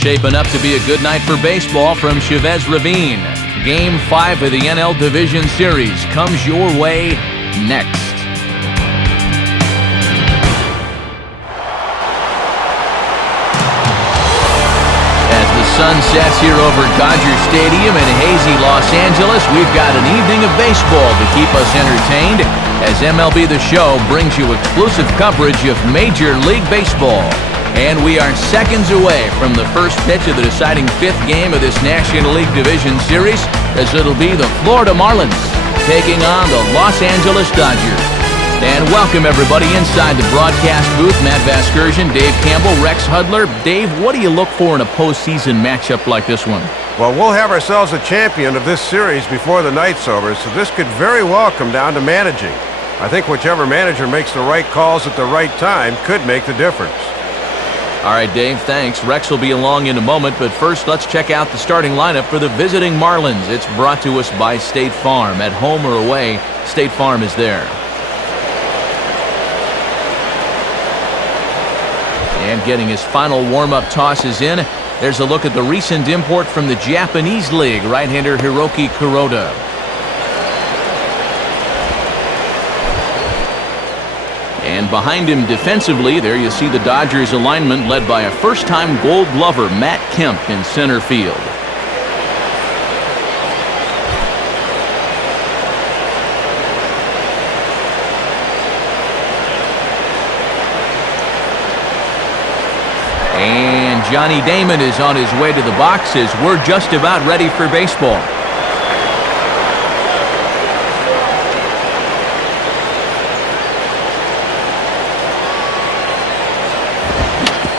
shaping up to be a good night for baseball from Chavez Ravine. Game 5 of the NL Division Series comes your way next. As the sun sets here over Dodger Stadium in hazy Los Angeles, we've got an evening of baseball to keep us entertained as MLB The Show brings you exclusive coverage of Major League Baseball. And we are seconds away from the first pitch of the deciding 5th game of this National League Division Series, as it'll be the Florida Marlins taking on the Los Angeles Dodgers. And welcome everybody inside the broadcast booth. Matt Vasgersian, Dave Campbell, Rex Hudler. Dave, what do you look for in a postseason matchup like this one? Well, we'll have ourselves a champion of this series before the night's over, so this could very well come down to managing. I think whichever manager makes the right calls at the right time could make the difference. All right, Dave, thanks. Rex will be along in a moment, but first let's check out the starting lineup for the visiting Marlins. It's brought to us by State Farm. At home or away, State Farm is there. And getting his final warm-up tosses in, there's a look at the recent import from the Japanese League, right-hander Hiroki Kuroda. And behind him defensively, there you see the Dodgers alignment led by a first-time Gold Glover, Matt Kemp, in center field. And Johnny Damon is on his way to the boxes. We're just about ready for baseball.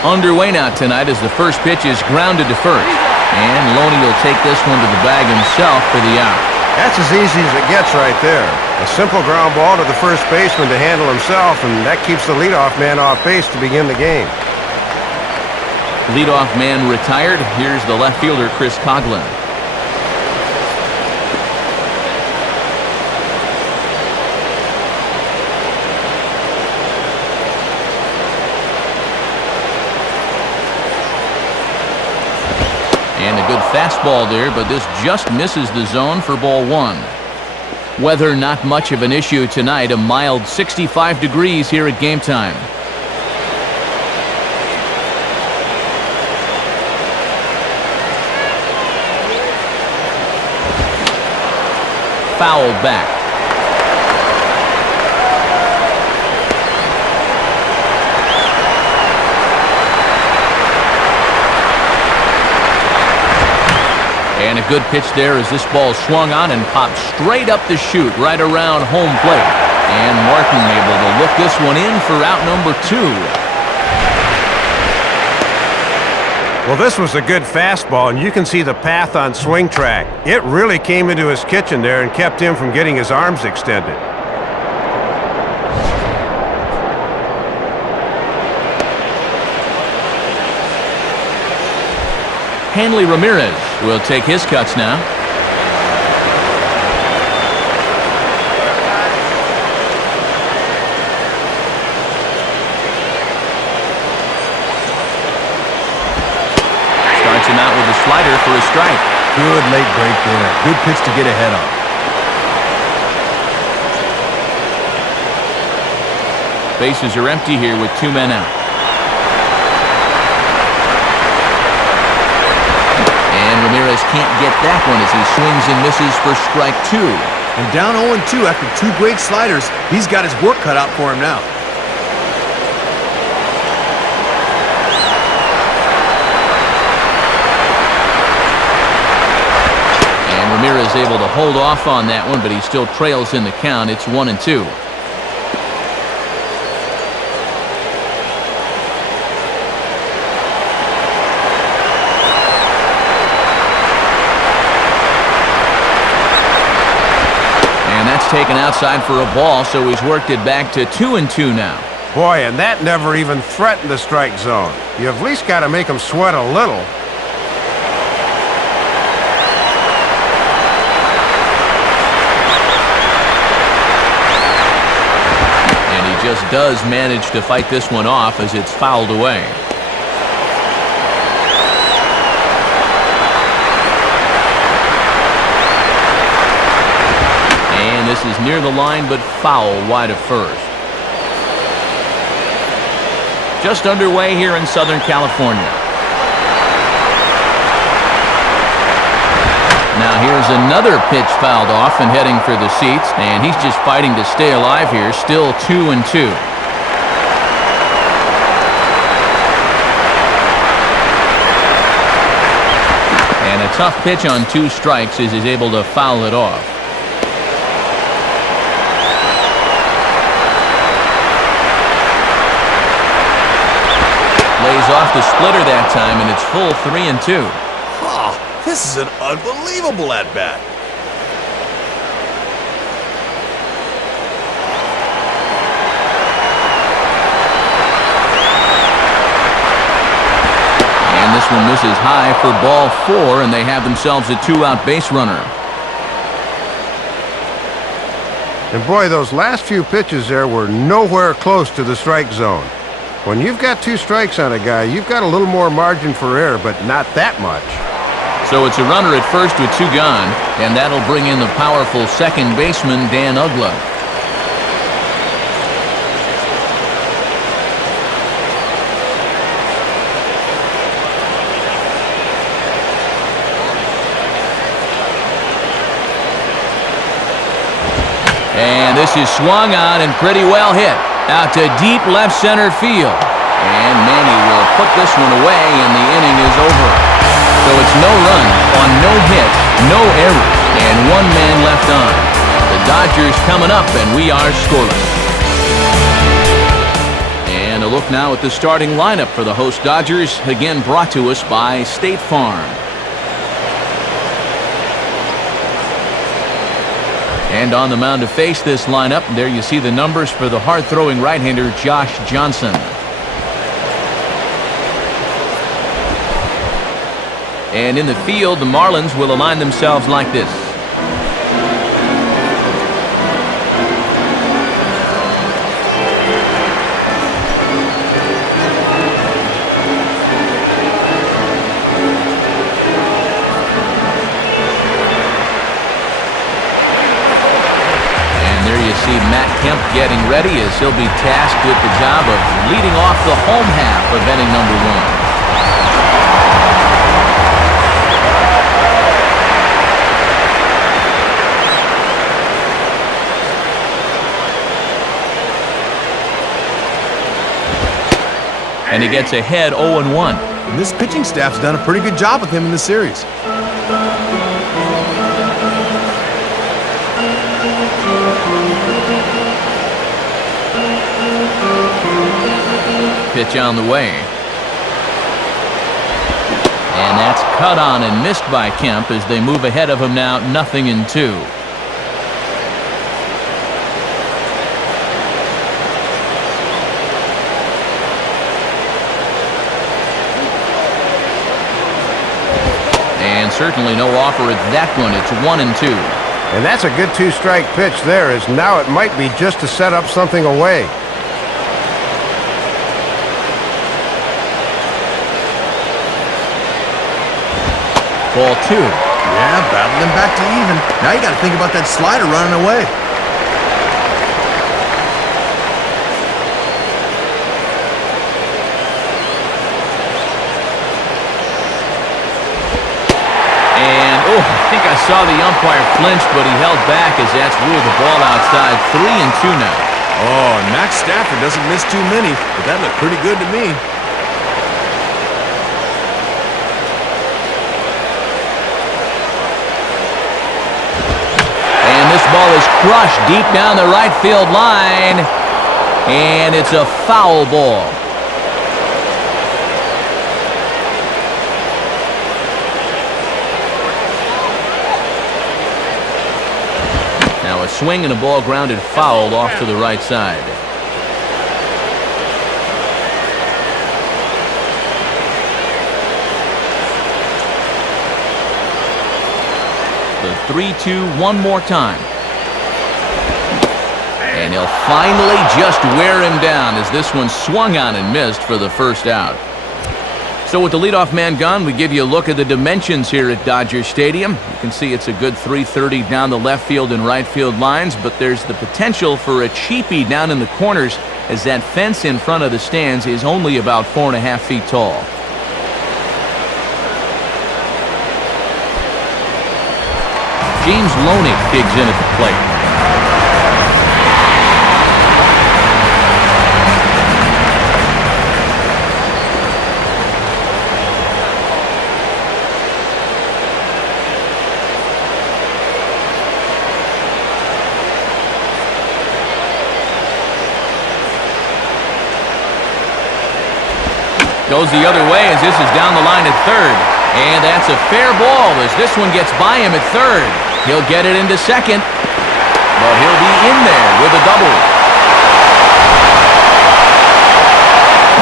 Underway now tonight as the first pitch is grounded to first. And Loney will take this one to the bag himself for the out. That's as easy as it gets right there. A simple ground ball to the first baseman to handle himself, and that keeps the leadoff man off base to begin the game. Leadoff man retired. Here's the left fielder, Chris Coughlin. And a good fastball there, but this just misses the zone for ball 1. Weather not much of an issue tonight. A mild 65 degrees here at game time. Fouled back. And a good pitch there as this ball swung on and popped straight up the chute right around home plate. And Martin able to look this one in for out number 2. Well, this was a good fastball, and you can see the path on swing track. It really came into his kitchen there and kept him from getting his arms extended. Hanley Ramirez will take his cuts now. Starts him out with a slider for a strike. Good late break there. Good pitch to get ahead on. Bases are empty here with 2 men out. Ramirez can't get that one as he swings and misses for strike 2. And down 0-2 after 2 great sliders, he's got his work cut out for him now. And Ramirez able to hold off on that one, but he still trails in the count. It's 1-2. Taken outside for a ball, so he's worked it back to 2-2 now. Boy, and that never even threatened the strike zone. You at least got to make him sweat a little. And he just does manage to fight this one off as it's fouled away. is near the line, but foul wide of first. Just underway here in Southern California. Now here's another pitch fouled off and heading for the seats, and he's just fighting to stay alive here. Still 2-2. And a tough pitch on 2 strikes as he's able to foul it off. Lays off the splitter that time, and it's full 3-2. Oh, this is an unbelievable at-bat. And this one misses high for ball 4, and they have themselves a 2-out base runner. And boy, those last few pitches there were nowhere close to the strike zone. When you've got 2 strikes on a guy, you've got a little more margin for error, but not that much. So it's a runner at first with 2 gone, and that'll bring in the powerful second baseman, Dan Uggla. And this is swung on and pretty well hit. Out to deep left center field. And Manny will put this one away, and the inning is over. So it's no run on no hits, no errors, and 1 man left on. The Dodgers coming up, and we are scoreless. And a look now at the starting lineup for the host Dodgers, again brought to us by State Farm. And on the mound to face this lineup, there you see the numbers for the hard-throwing right-hander Josh Johnson. And in the field, the Marlins will align themselves like this. See Matt Kemp getting ready as he'll be tasked with the job of leading off the home half of inning number 1. And he gets ahead 0-1. And this pitching staff's done a pretty good job with him in the series. Pitch on the way. And that's cut on and missed by Kemp as they move ahead of him now 0-2. And certainly no offer at that one. It's 1-2. And that's a good 2-strike pitch there, as now it might be just to set up something away. Ball 2. Yeah, battling back to even. Now you got to think about that slider running away. And, I think I saw the umpire flinch, but he held back as that's ruled the ball outside. 3-2 now. Oh, and Max Stafford doesn't miss too many, but that looked pretty good to me. This ball is crushed deep down the right field line, and it's a foul ball. Now a swing and a ball grounded foul off to the right side. The 3-2 one more time. And he'll finally just wear him down as this one swung on and missed for the first out. So with the leadoff man gone, we give you a look at the dimensions here at Dodger Stadium. You can see it's a good 330 down the left field and right field lines, but there's the potential for a cheapie down in the corners as that fence in front of the stands is only about 4.5 feet tall. James Loney digs in at the plate. Goes the other way as this is down the line at third. And that's a fair ball as this one gets by him at third. He'll get it into second, but he'll be in there with a double.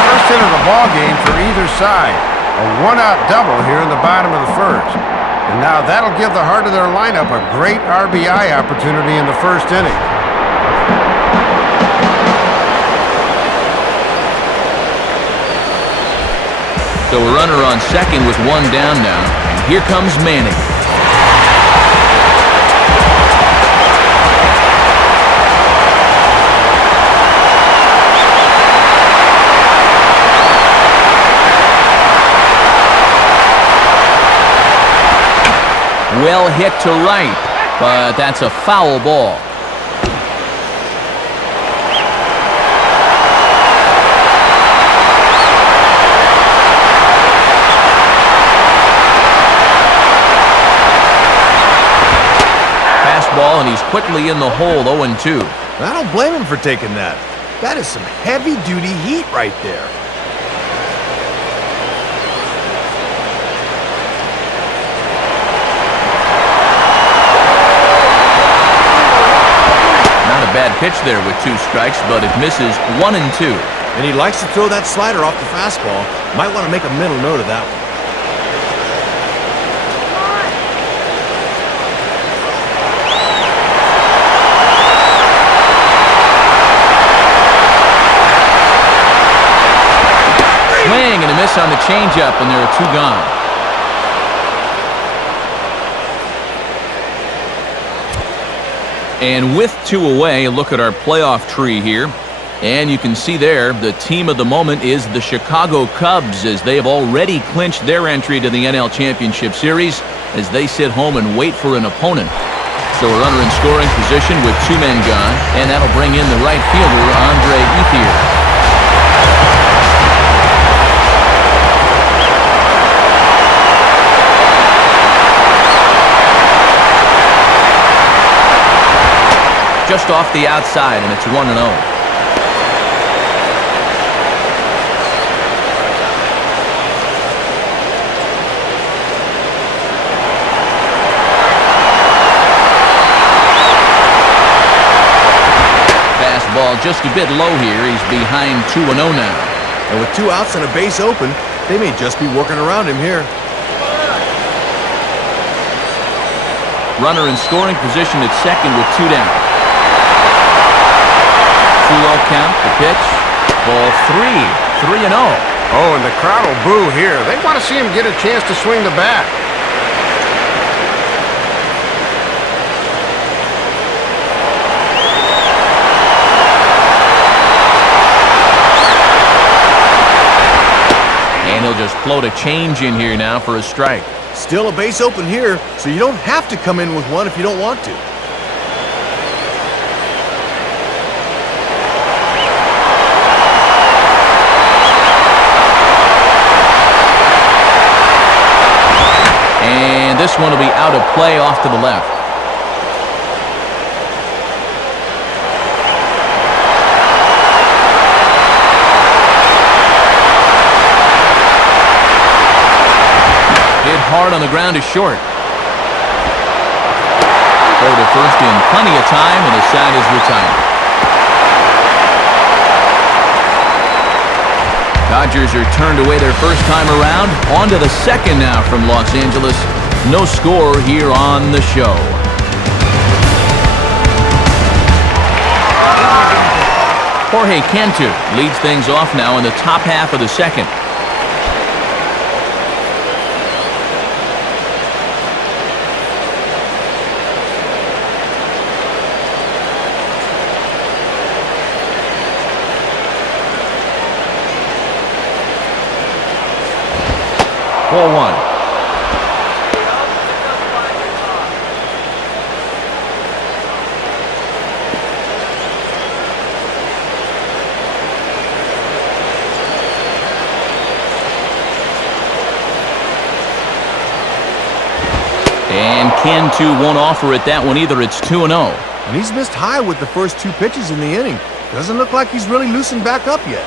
First hit of the ball game for either side. A one-out double here in the bottom of the first. And now that'll give the heart of their lineup a great RBI opportunity in the first inning. So a runner on second with one down now. And here comes Manning. Well hit to right, but that's a foul ball. Fastball, and he's quickly in the hole, 0-2. I don't blame him for taking that. That is some heavy-duty heat right there. Bad pitch there with 2 strikes, but it misses 1-2. And he likes to throw that slider off the fastball. Might want to make a mental note of that one. Swing and a miss on the changeup, and there are 2 gone. And with 2 away, look at our playoff tree here. And you can see there, the team of the moment is the Chicago Cubs, as they have already clinched their entry to the NL Championship Series as they sit home and wait for an opponent. So a runner in scoring position with 2 men gone, and that'll bring in the right fielder, Andre Ethier. Just off the outside, and it's 1-0. Fastball just a bit low here. He's behind 2-0 now. And with 2 outs and a base open, they may just be working around him here. Runner in scoring position at second with 2 down. 2-0 count, the pitch, ball 3-0. Oh, and the crowd will boo here. They want to see him get a chance to swing the bat. And he'll just float a change in here now for a strike. Still a base open here, so you don't have to come in with one if you don't want to. This one will be out of play off to the left. Hit hard on the ground is short. Throw to first in plenty of time, and the side is retired. Dodgers are turned away their first time around. On to the second now from Los Angeles. No score here on the show. Jorge Cantu leads things off now in the top half of the second. Ball one. And Ken 2 won't offer it that one either. It's 2-0. And he's missed high with the first 2 pitches in the inning. Doesn't look like he's really loosened back up yet.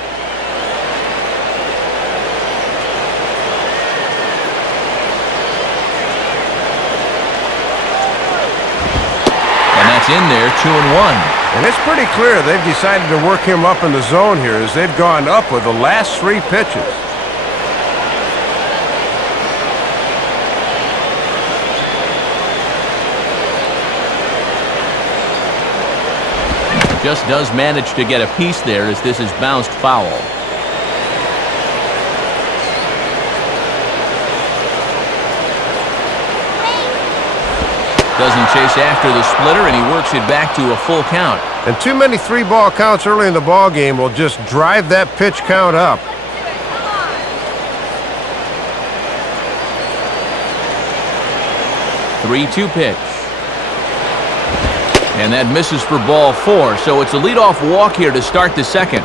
And that's in there, 2-1. And it's pretty clear they've decided to work him up in the zone here as they've gone up with the last 3 pitches. Just does manage to get a piece there as this is bounced foul. Doesn't chase after the splitter, and he works it back to a full count. And too many 3-ball counts early in the ball game will just drive that pitch count up. Three-two pitch. And that misses for ball 4, so it's a leadoff walk here to start the second.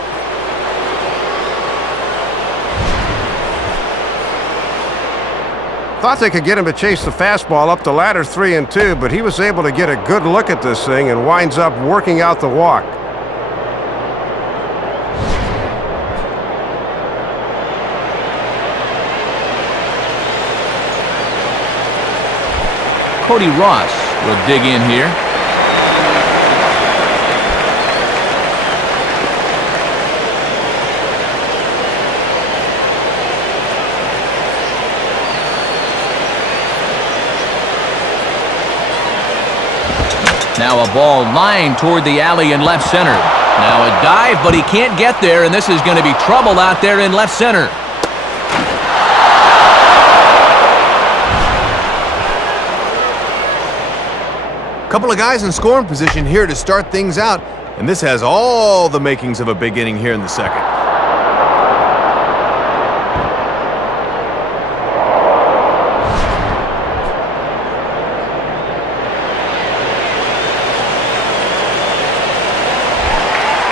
Thought they could get him to chase the fastball up the ladder 3-2, but he was able to get a good look at this thing and winds up working out the walk. Cody Ross will dig in here. Now a ball lined toward the alley in left center. Now a dive, but he can't get there, and this is going to be trouble out there in left center. Couple of guys in scoring position here to start things out, and this has all the makings of a big inning here in the second.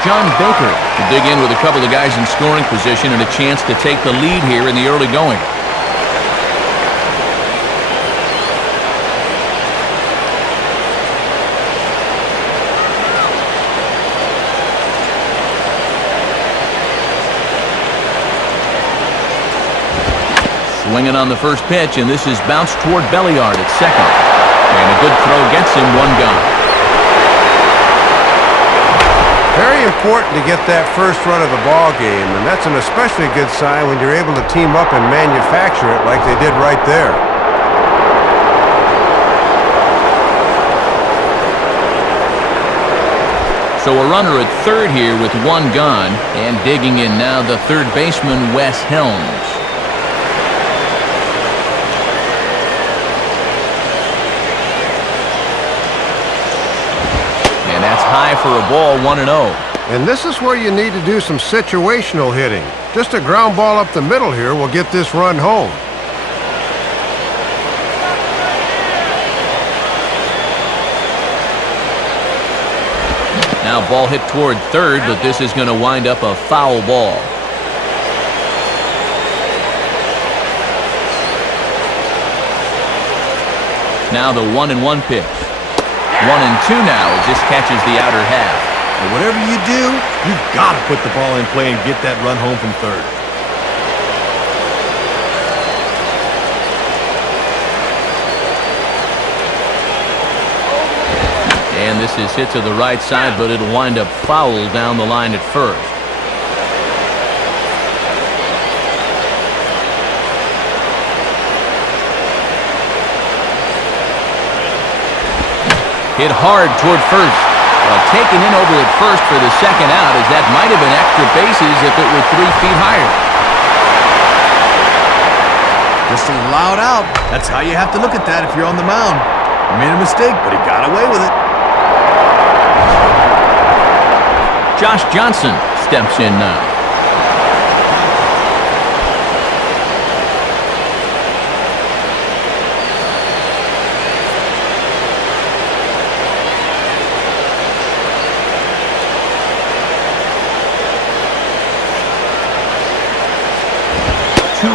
John Baker to dig in with a couple of guys in scoring position and a chance to take the lead here in the early going. Swinging on the first pitch, and this is bounced toward Belliard at second. And a good throw gets him one gone. Very important to get that first run of the ball game, and that's an especially good sign when you're able to team up and manufacture it like they did right there. So a runner at third here with one gone, and digging in now the third baseman, Wes Helms. High for a ball, 1-0. And this is where you need to do some situational hitting. Just a ground ball up the middle here will get this run home. Now ball hit toward third, but this is going to wind up a foul ball. Now the 1-1 pitch. 1-2 now as this catches the outer half. But whatever you do, you've got to put the ball in play and get that run home from third. And this is hit to the right side, but it'll wind up foul down the line at first. Hit hard toward first. Well, taken in over at first for the second out, as that might have been extra bases if it were 3 feet higher. Just allowed out. That's how you have to look at that if you're on the mound. He made a mistake, but he got away with it. Josh Johnson steps in now.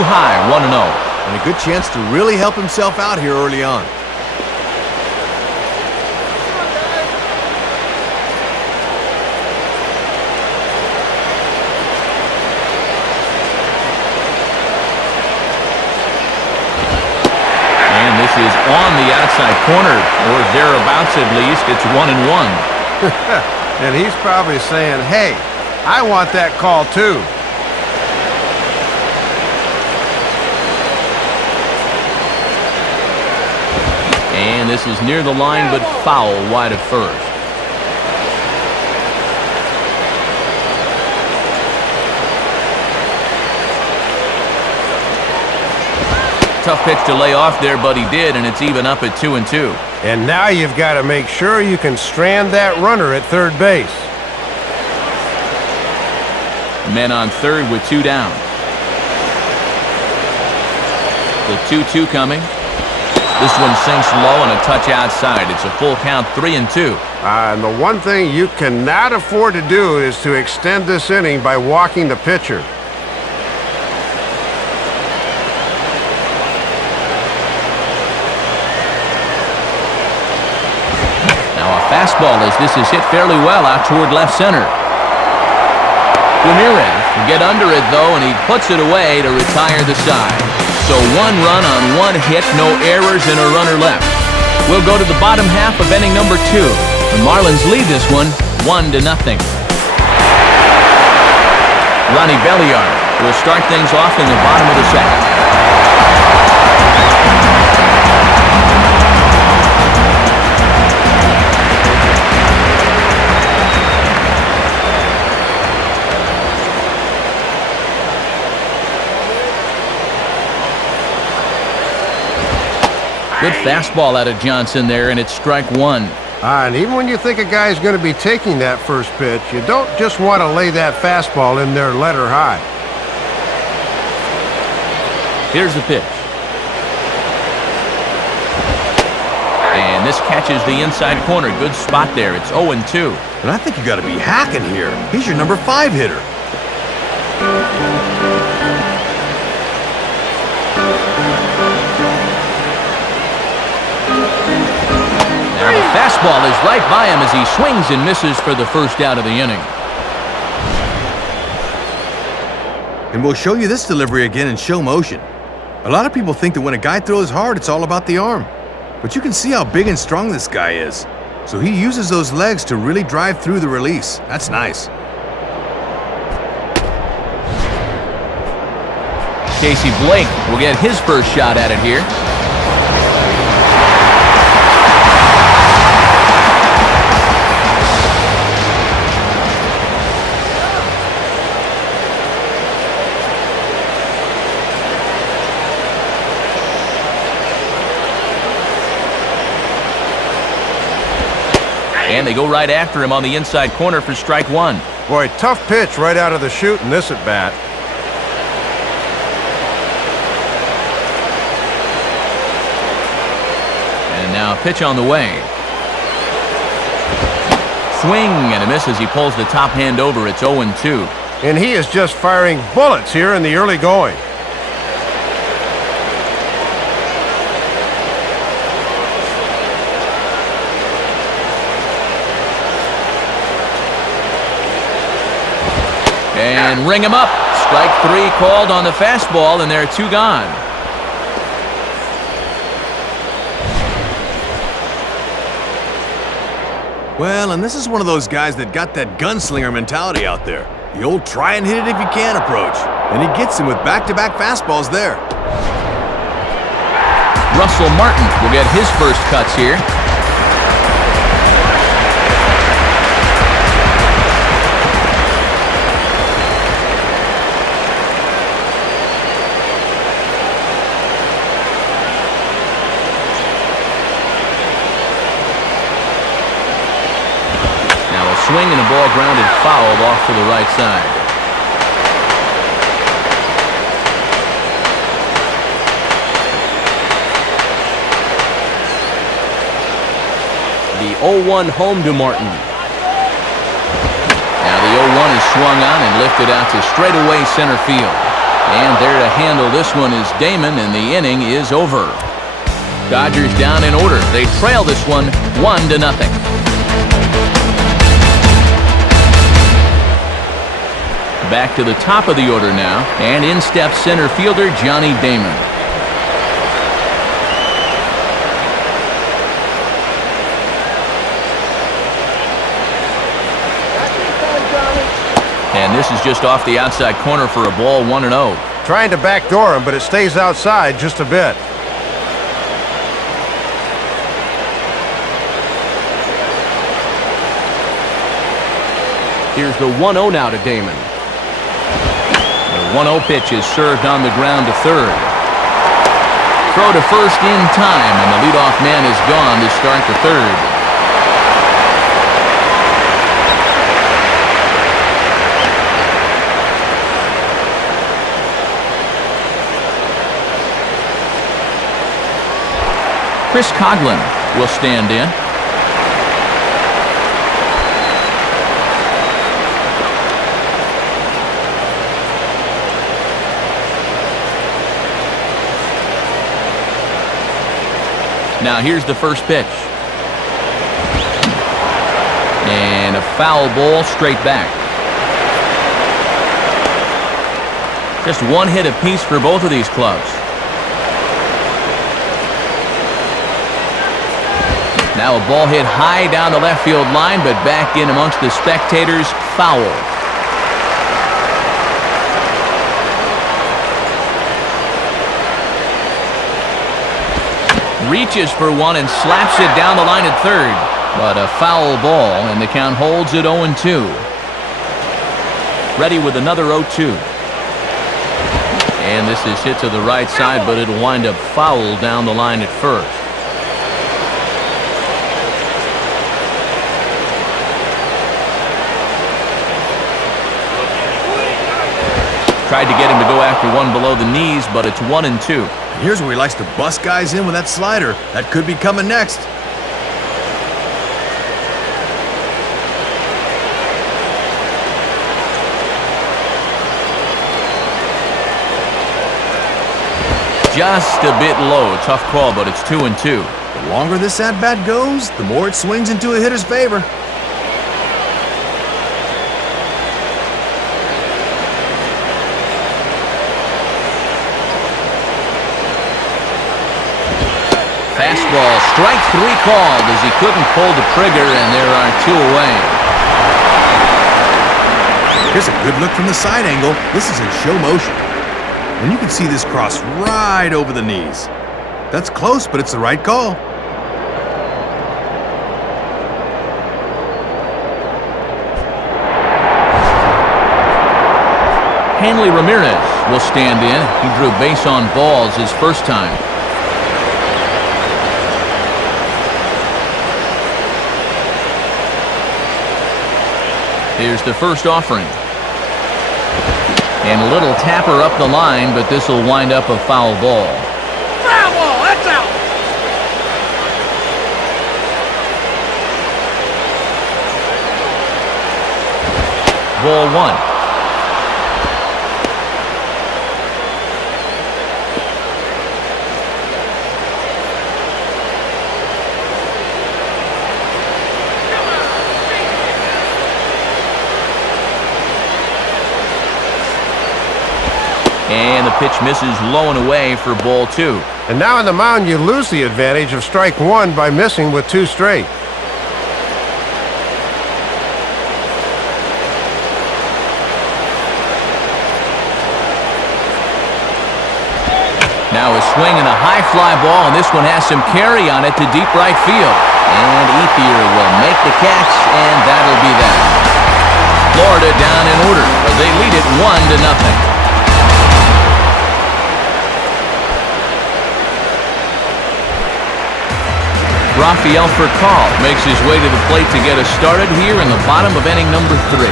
high, 1-0. And a good chance to really help himself out here early on. This is on the outside corner, or thereabouts at least. It's 1-1. And he's probably saying, hey, I want that call too. And this is near the line, but foul wide of first. Tough pitch to lay off there, but he did, and it's even up at 2-2. And now you've got to make sure you can strand that runner at third base. Men on third with 2 down. The 2-2 coming. This one sinks low and a touch outside. It's a full count, 3-2. And the one thing you cannot afford to do is to extend this inning by walking the pitcher. Fastball as this is hit fairly well out toward left center. Ramirez will get under it, though, and he puts it away to retire the side. So 1 run on 1 hit, no errors, and a runner left. We'll go to the bottom half of inning number 2. The Marlins lead this one 1-0. Ronnie Belliard will start things off in the bottom of the second. Good fastball out of Johnson there, and it's strike 1. And even when you think a guy's going to be taking that first pitch, you don't just want to lay that fastball in there letter high. Here's the pitch. And this catches the inside corner. Good spot there. It's 0-2. And I think you got to be hacking here. He's your number 5 hitter. Now the fastball is right by him as he swings and misses for the first out of the inning. And we'll show you this delivery again in show motion. A lot of people think that when a guy throws hard, it's all about the arm. But you can see how big and strong this guy is. So he uses those legs to really drive through the release. That's nice. Casey Blake will get his first shot at it here. And they go right after him on the inside corner for strike 1. Boy, tough pitch right out of the chute in this at-bat. And now a pitch on the way. Swing and a miss as he pulls the top hand over. It's 0-2. And he is just firing bullets here in the early going. And ring him up. Strike 3 called on the fastball, and there are 2 gone. Well, and this is one of those guys that got that gunslinger mentality out there. The old try and hit it if you can approach. And he gets him with back-to-back fastballs there. Russell Martin will get his first cuts here. Swing and a ball grounded fouled off to the right side. The 0-1 home to Martin. Now the 0-1 is swung on and lifted out to straightaway center field. And there to handle this one is Damon, and the inning is over. Dodgers down in order. They trail this one 1-0. Back to the top of the order now, and in steps center fielder Johnny Damon. And this is just off the outside corner for a ball, 1-0. Trying to backdoor him, but it stays outside just a bit. Here's the 1-0 now to Damon. The 1-0 pitch is served on the ground to third. Throw to first in time, and the leadoff man is gone to start the third. Chris Coughlin will stand in. Now here's the first pitch. And a foul ball straight back. Just one hit apiece for both of these clubs. Now a ball hit high down the left field line, but back in amongst the spectators, foul. Reaches for one and slaps it down the line at third. But a foul ball, and the count holds at 0-2. Ready with another 0-2. And this is hit to the right side, but it'll wind up foul down the line at first. Tried to get him to go after one below the knees, but it's 1-2. Here's where he likes to bust guys in with that slider. That could be coming next. Just a bit low. Tough call, but it's 2-2. The longer this at-bat goes, the more it swings into a hitter's favor. Fastball, strike three called as he couldn't pull the trigger, and there are two away. Here's a good look from the side angle. This is in show motion. And you can see this cross right over the knees. That's close, but it's the right call. Hanley Ramirez will stand in. He drew base on balls his first time. Here's the first offering. And a little tapper up the line, but this will wind up a foul ball. Foul ball, that's out. Ball one. And the pitch misses low and away for ball two. And now on the mound, you lose the advantage of strike one by missing with two straight. Now a swing and a high fly ball, and this one has some carry on it to deep right field. And Ethier will make the catch, and that'll be that. Florida down in order, but they lead it 1-0. Rafael Furcal makes his way to the plate to get us started here in the bottom of inning number 3.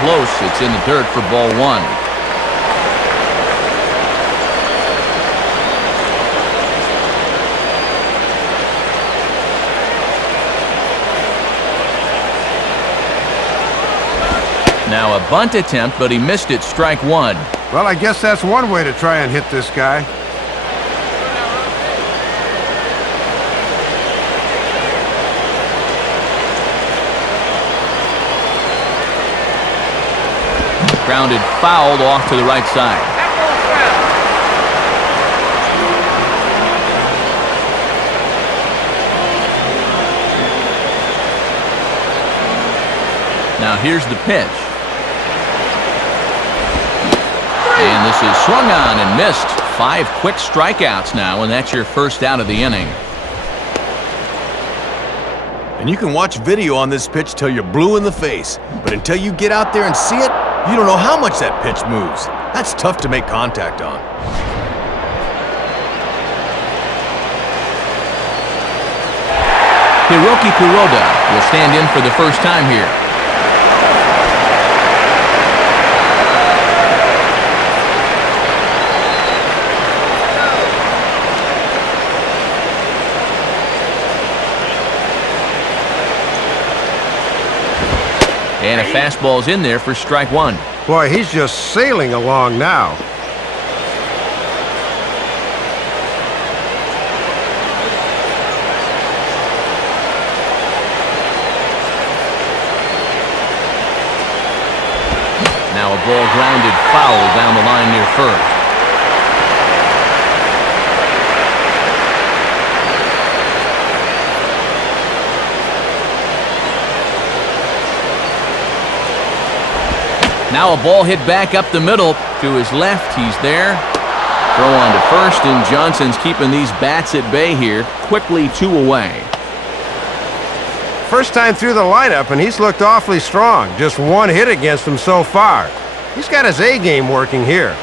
close. It's in the dirt for ball one. Now a bunt attempt, but he missed it. Strike one. Well, I guess that's one way to try and hit this guy. Grounded fouled off to the right side. Now here's the pitch. And this is swung on and missed. 5 quick strikeouts now, and that's your first out of the inning. And you can watch video on this pitch till you're blue in the face. But until you get out there and see it, you don't know how much that pitch moves. That's tough to make contact on. Hiroki Kuroda will stand in for the first time here. And a fastball's in there for strike one. Boy, he's just sailing along now. Now a ball grounded foul down the line near first. Now a ball hit back up the middle to his left. He's there. Throw on to first, and Johnson's keeping these bats at bay here. Quickly 2 away. First time through the lineup, and he's looked awfully strong. Just 1 hit against him so far. He's got his A game working here.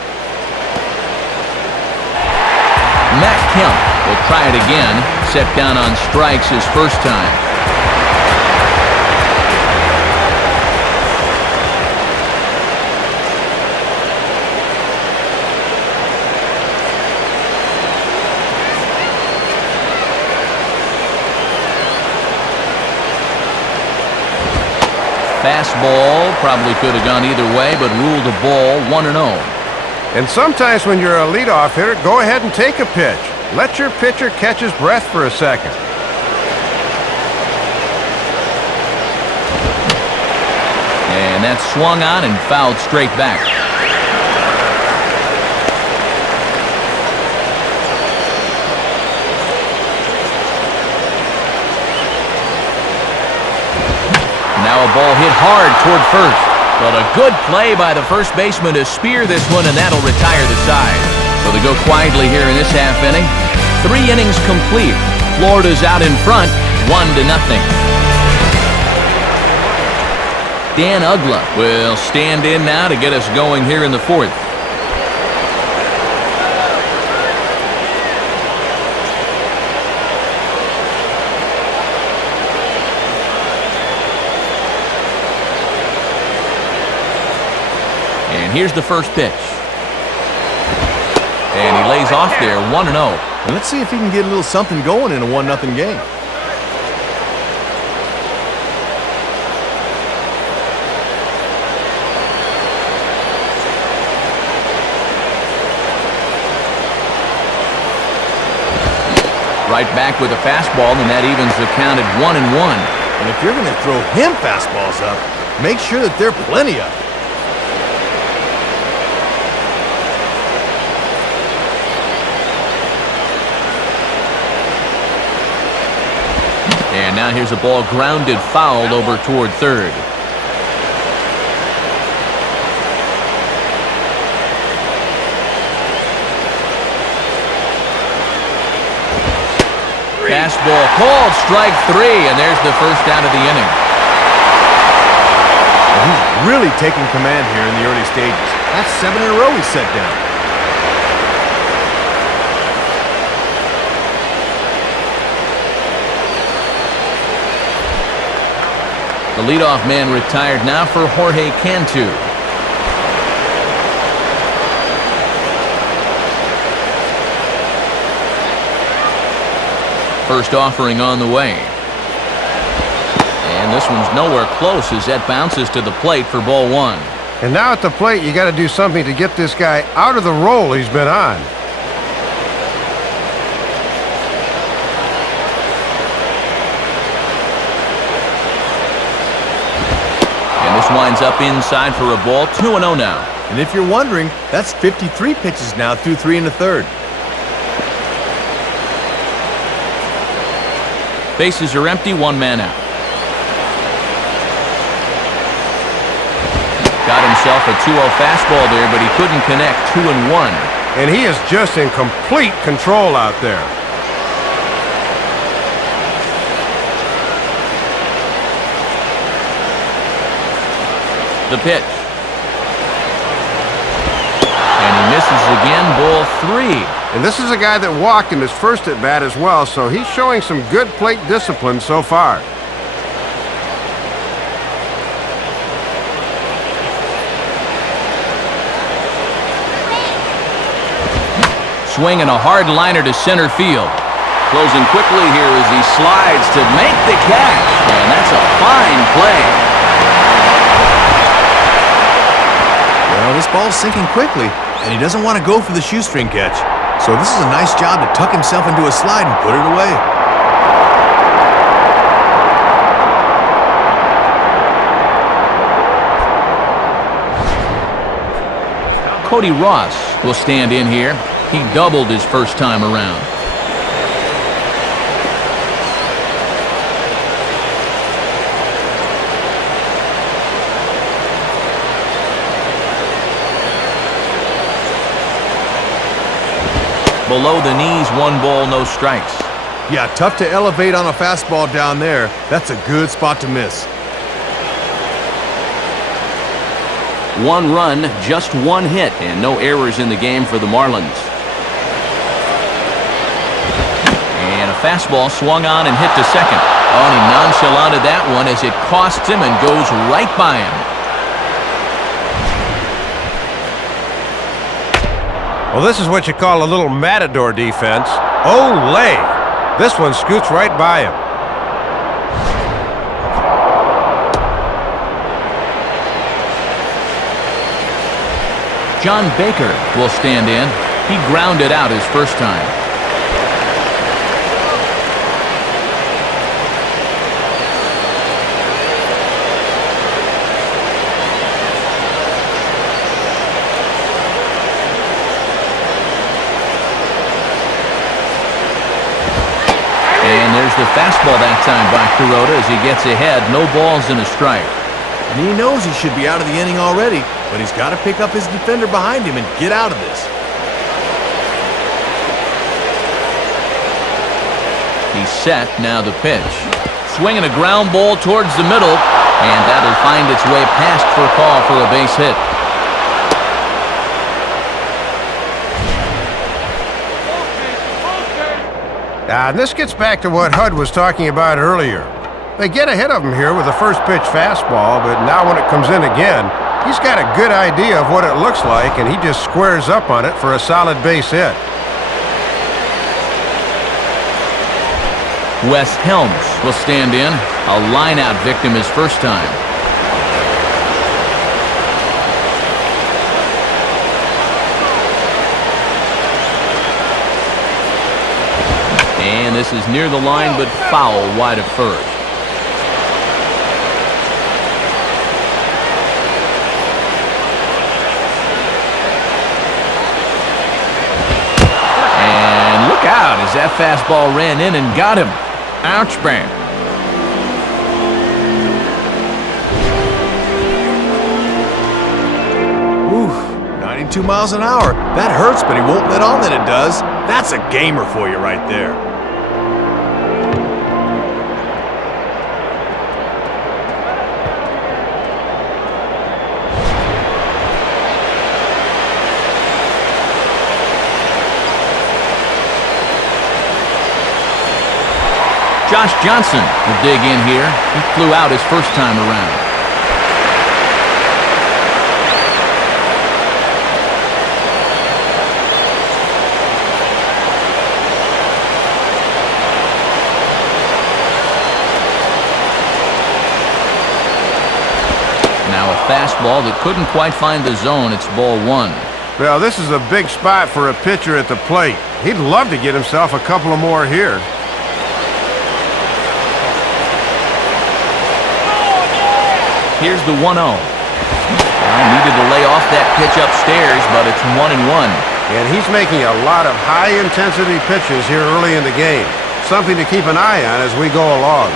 Matt Kemp will try it again. Set down on strikes his first time. Fastball probably could have gone either way, but ruled a ball 1-0. And sometimes when you're a leadoff hitter, go ahead and take a pitch. Let your pitcher catch his breath for a second. And that's swung on and fouled straight back. Now a ball hit hard toward first. But a good play by the first baseman to spear this one, and that'll retire the side. So they go quietly here in this half inning. 3 innings complete. Florida's out in front, 1-0. Dan Ugla will stand in now to get us going here in the 4th. Here's the first pitch. And he lays off there, 1-0. And let's see if he can get a little something going in a 1-0 game. Right back with a fastball, and that evens the count at 1-1. And if you're going to throw him fastballs up, make sure that there are plenty of them. And now here's a ball grounded fouled over toward third. Fastball called, strike 3, and there's the first out of the inning. And he's really taking command here in the early stages. That's 7 in a row he's set down. The leadoff man retired now for Jorge Cantu. First offering on the way. And this one's nowhere close as that bounces to the plate for ball one. And now at the plate, you got to do something to get this guy out of the role he's been on. And this winds up inside for a ball, 2-0 now. And if you're wondering, that's 53 pitches now through 3 1/3. Bases are empty, one man out. Got himself a 2-0 fastball there, but he couldn't connect. 2-1. And he is just in complete control out there. The pitch. And he misses again, ball 3. And this is a guy that walked in his first at-bat as well, so he's showing some good plate discipline so far. Swinging a hard liner to center field. Closing quickly here as he slides to make the catch. And that's a fine play. Well, this ball's sinking quickly, and he doesn't want to go for the shoestring catch. So this is a nice job to tuck himself into a slide and put it away. Cody Ross will stand in here. He doubled his first time around. Below the knees, 1 ball, no strikes. Yeah, tough to elevate on a fastball down there. That's a good spot to miss. 1 run, just 1 hit, and no errors in the game for the Marlins. And a fastball swung on and hit to second. Oh, and he nonchalanted that one as it costs him and goes right by him. Well, this is what you call a little matador defense. Olay! This one scoots right by him. John Baker will stand in. He grounded out his first time. And there's the fastball that time by Kuroda as he gets ahead. No balls and a strike. And he knows he should be out of the inning already, but he's got to pick up his defender behind him and get out of this. He's set, now the pitch. Swinging a ground ball towards the middle, and that'll find its way past for a call for a base hit. And this gets back to what Hud was talking about earlier. They get ahead of him here with the first pitch fastball, but now when it comes in again, he's got a good idea of what it looks like, and he just squares up on it for a solid base hit. Wes Helms will stand in, a line-out victim his first time. And this is near the line, but foul wide of first. And look out as that fastball ran in and got him. Ouch, bang. Oof, 92 miles an hour. That hurts, but he won't let on that it does. That's a gamer for you right there. Josh Johnson will dig in here. He flew out his first time around. Now a fastball that couldn't quite find the zone. It's ball one. Well, this is a big spot for a pitcher at the plate. He'd love to get himself a couple of more here. Here's the 1-0. Needed to lay off that pitch upstairs, but it's 1-1. And he's making a lot of high-intensity pitches here early in the game. Something to keep an eye on as we go along.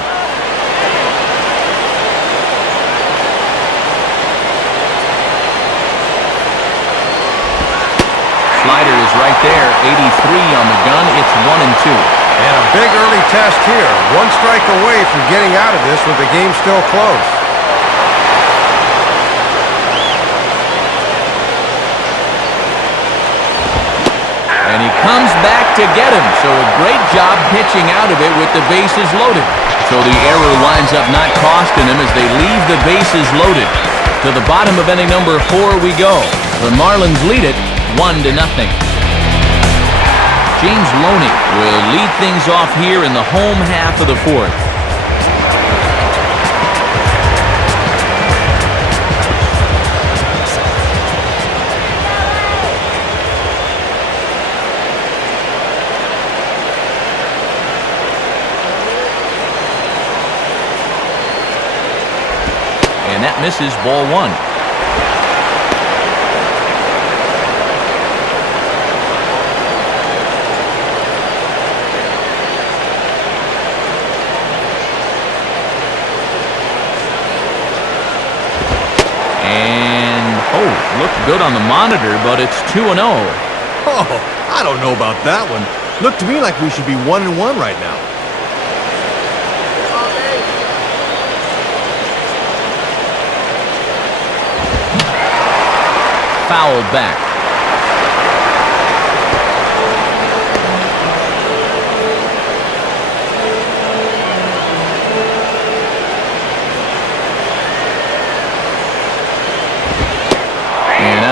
Slider is right there, 83 on the gun. It's 1-2. And a big early test here. One strike away from getting out of this with the game still close. And he comes back to get him. So a great job pitching out of it with the bases loaded. So the error winds up not costing him as they leave the bases loaded. To the bottom of inning number 4 we go. The Marlins lead it 1-0. James Loney will lead things off here in the home half of the 4th. And that misses, ball one. Looked good on the monitor, but it's 2-0. Oh, I don't know about that one. Looked to me like we should be 1-1 right now. Fouled back.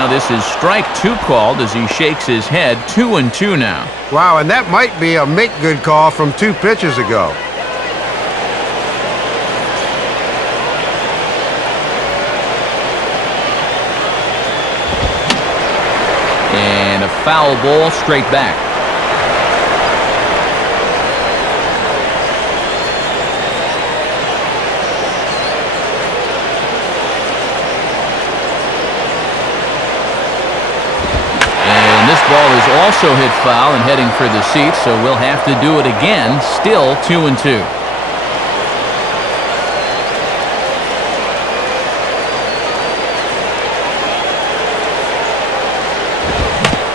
This is strike 2 called as he shakes his head. 2-2 now. Wow, and that might be a make-good call from 2 pitches ago. And a foul ball straight back. Ball is also hit foul and heading for the seats, so we'll have to do it again. Still 2-2.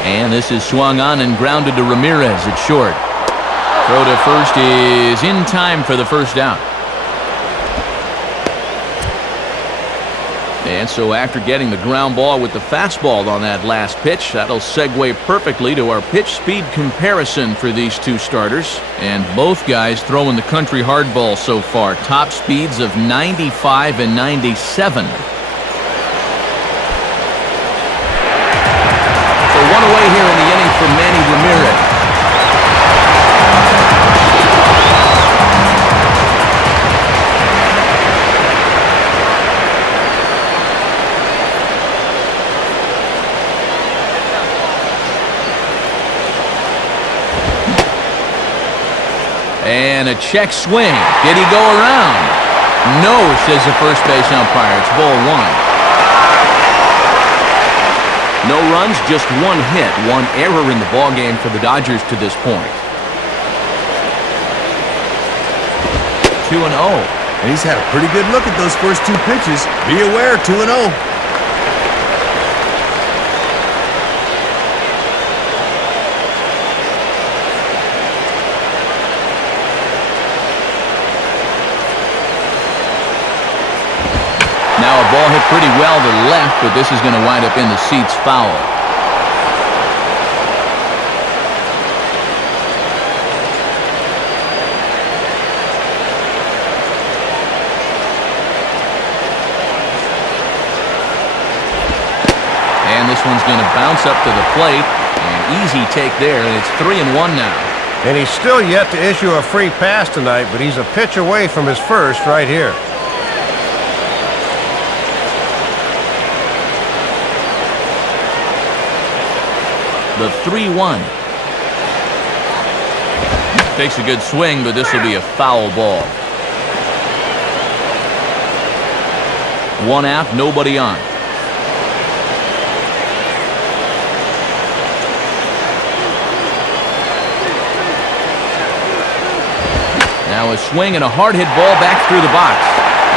And this is swung on and grounded to Ramirez at short. Throw to first is in time for the first out. And so after getting the ground ball with the fastball on that last pitch, that'll segue perfectly to our pitch speed comparison for these two starters. And both guys throwing the country hardball so far. Top speeds of 95 and 97. So one away here in the inning for Manny Ramirez. And a check swing. Did he go around? No, says the first base umpire. It's ball one. No runs, just one hit. One error in the ballgame for the Dodgers to this point. 2-0. And he's had a pretty good look at those first 2 pitches. Be aware, 2-0. Now a ball hit pretty well to the left, but this is going to wind up in the seats foul. And this one's going to bounce up to the plate. An easy take there, and it's 3-1 now. And he's still yet to issue a free pass tonight, but he's a pitch away from his first right here. The 3-1. Takes a good swing, but this will be a foul ball. 1 out, nobody on. Now a swing and a hard hit ball back through the box.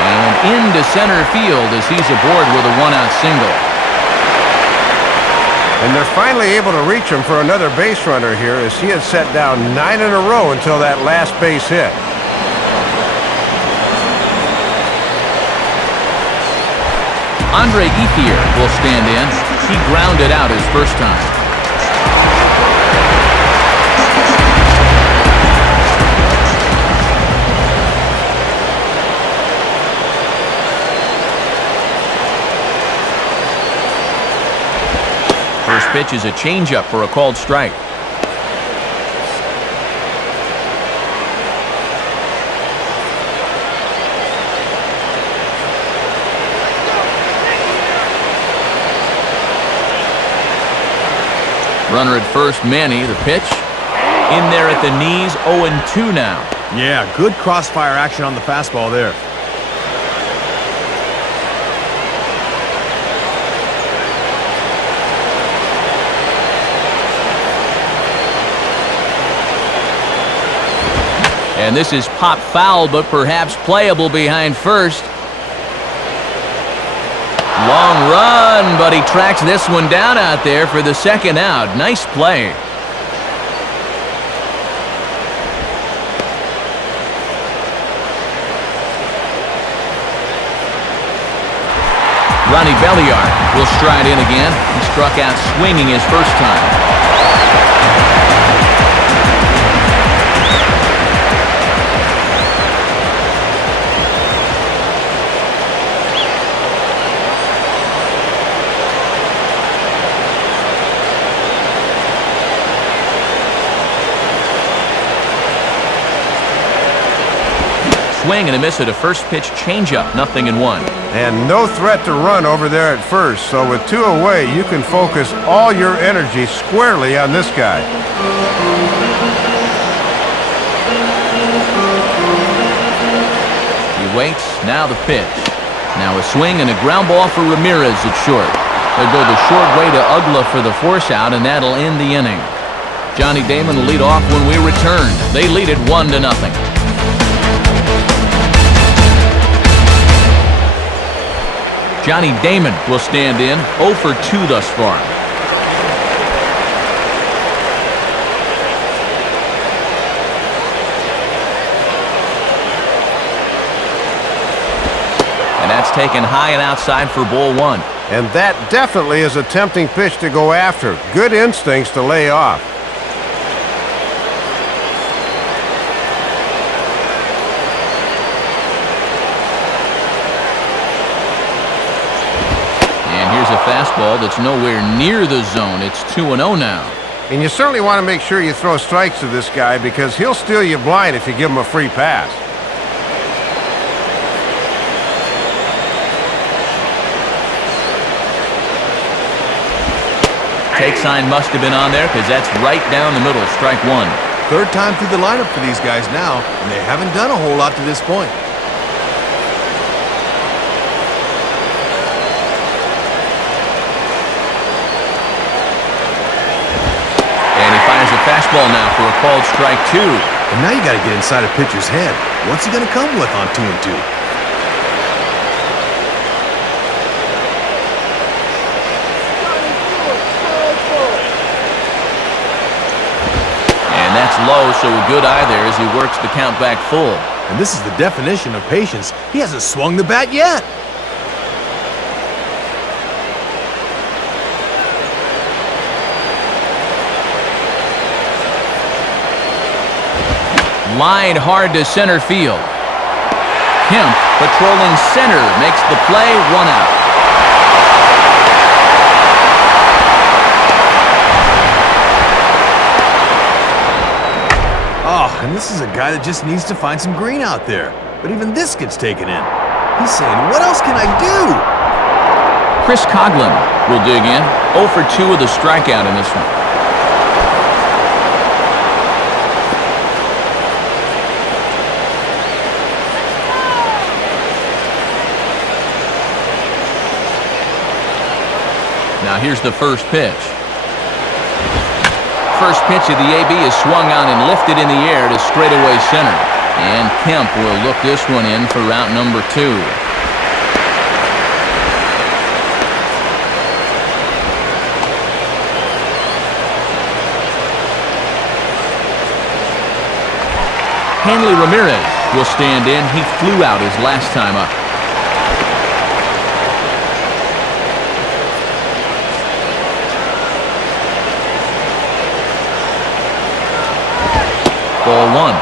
And into center field as he's aboard with a 1-out single. And they're finally able to reach him for another base runner here as he had set down 9 in a row until that last base hit. Andre Ethier will stand in. He grounded out his first time. First pitch is a changeup for a called strike. Runner at first, Manny, the pitch. In there at the knees, 0-2 now. Yeah, good crossfire action on the fastball there. And this is pop foul, but perhaps playable behind first. Long run, but he tracks this one down out there for the second out. Nice play. Ronnie Belliard will stride in again. He struck out swinging his first time. Swing and a miss at a first pitch changeup, 0-1. And no threat to run over there at first, so with 2 away, you can focus all your energy squarely on this guy. He waits, now the pitch. Now a swing and a ground ball for Ramirez at short. They'll go the short way to Ugla for the force out, and that'll end the inning. Johnny Damon will lead off when we return. They lead it 1-0. Johnny Damon will stand in, 0 for 2 thus far. And that's taken high and outside for ball 1. And that definitely is a tempting pitch to go after. Good instincts to lay off. A fastball that's nowhere near the zone. It's 2-0 now. And you certainly want to make sure you throw strikes to this guy because he'll steal you blind if you give him a free pass. Take sign must have been on there because that's right down the middle. Strike 1. Third time through the lineup for these guys now, and they haven't done a whole lot to this point. A fastball now for a called strike 2. And now you got to get inside a pitcher's head. What's he going to come with on 2-2? And that's low, so a good eye there as he works the count back full. And this is the definition of patience. He hasn't swung the bat yet. Line hard to center field. Kemp patrolling center makes the play, 1 out. This is a guy that just needs to find some green out there. But even this gets taken in. He's saying, what else can I do? Chris Coughlin will dig in. 0 for 2 with a strikeout in this one. Now here's the first pitch. First pitch of the AB is swung on and lifted in the air to straightaway center. And Kemp will look this one in for route number 2. Hanley Ramirez will stand in. He flew out his last time up. Ball 1.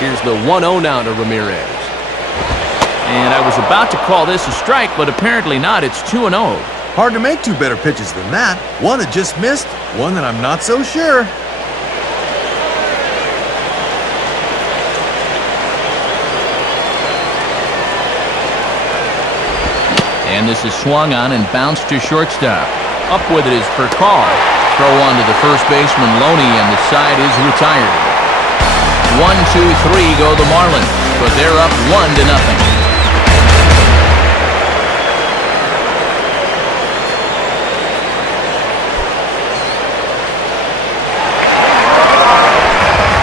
Here's the 1-0 now to Ramirez. And I was about to call this a strike, but apparently not. It's 2-0. Hard to make 2 better pitches than that. One that just missed, one that I'm not so sure. And this is swung on and bounced to shortstop. Up with it is Furcal. Throw on to the first baseman, Loney, and the side is retired. 1, 2, 3 go the Marlins, but they're up 1-0.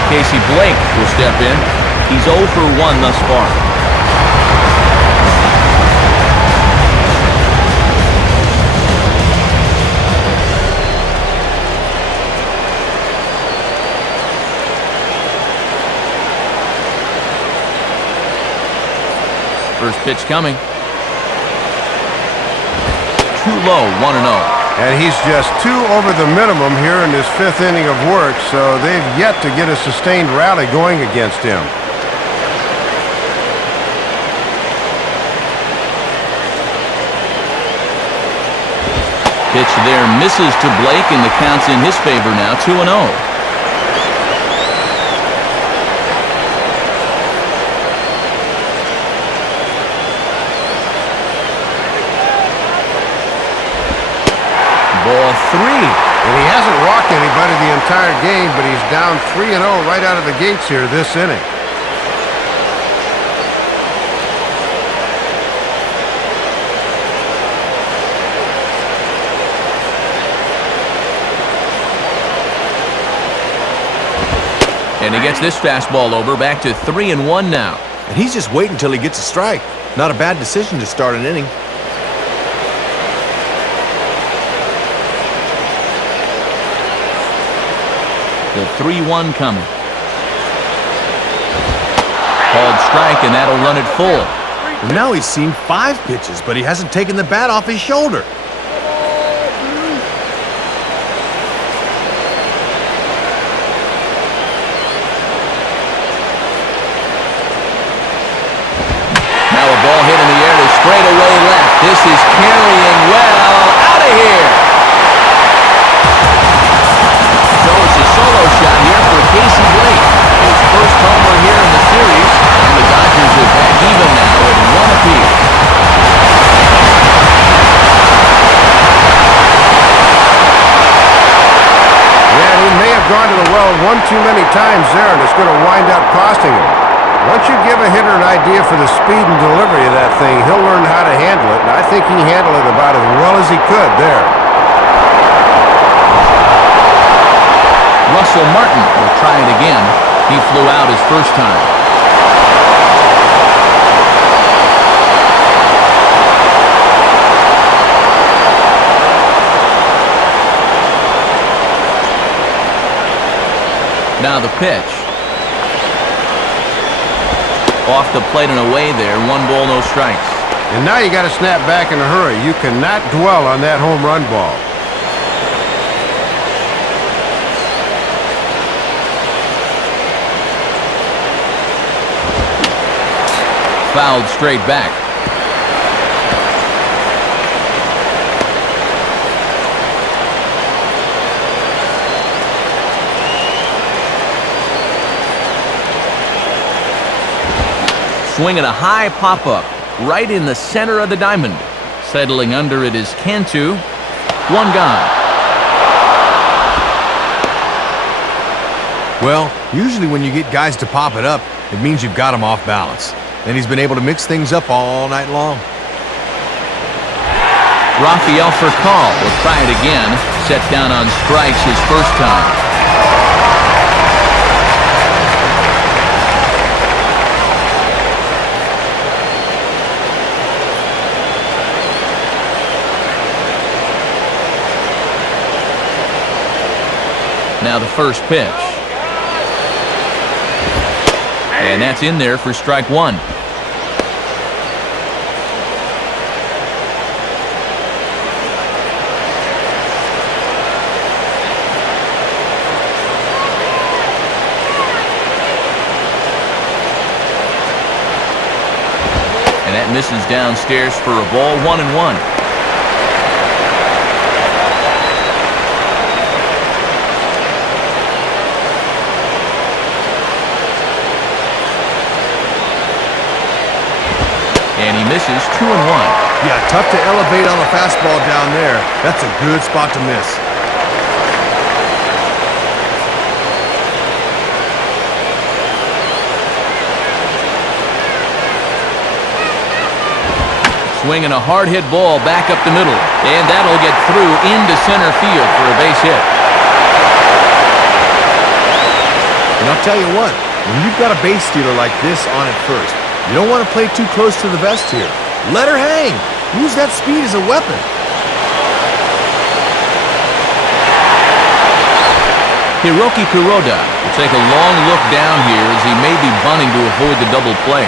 Casey Blake will step in. He's 0 for 1 thus far. First pitch coming. Too low, 1-0. And he's just 2 over the minimum here in this 5th inning of work, so they've yet to get a sustained rally going against him. Pitch there misses to Blake, and the count's in his favor now, 2-0. Ball 3. And he hasn't walked anybody the entire game, but he's down 3-0 right out of the gates here this inning. And he gets this fastball over, back to 3-1 now. And he's just waiting until he gets a strike. Not a bad decision to start an inning. The 3-1 coming. Called strike, and that'll run it full. And now he's seen 5 pitches, but he hasn't taken the bat off his shoulder. Now a ball hit in the air to straightaway left. This is carrying well out of here. So it's a solo shot here for Casey Blake. His first homer here in the series, and the Dodgers are back even now at 1 apiece. Yeah, he may have gone to the well one too many times there, and it's going to wind up costing him. Once you give a hitter an idea for the speed and delivery of that thing, he'll learn how to handle it, and I think he handled it about as well as he could there. Russell Martin will try it again. He flew out his first time. Now the pitch. Off the plate and away there. 1 ball, no strikes. And now you got to snap back in a hurry. You cannot dwell on that home run ball. fouled straight back. Swinging a high pop-up right in the center of the diamond. Settling under it is Cantu. One gone. Well, usually when you get guys to pop it up, it means you've got them off balance. And he's been able to mix things up all night long. Rafael Furcal will try it again. Set down on strikes his first time. Now the first pitch. And that's in there for strike one. And that misses downstairs for a ball, 1-1. And he misses 2-1. Yeah, tough to elevate on a fastball down there. That's a good spot to miss. Swinging a hard hit ball back up the middle. And that'll get through into center field for a base hit. And I'll tell you what, when you've got a base stealer like this on at first, you don't want to play too close to the vest here. Let her hang. Use that speed as a weapon. Hiroki Kuroda will take a long look down here as he may be bunting to avoid the double play.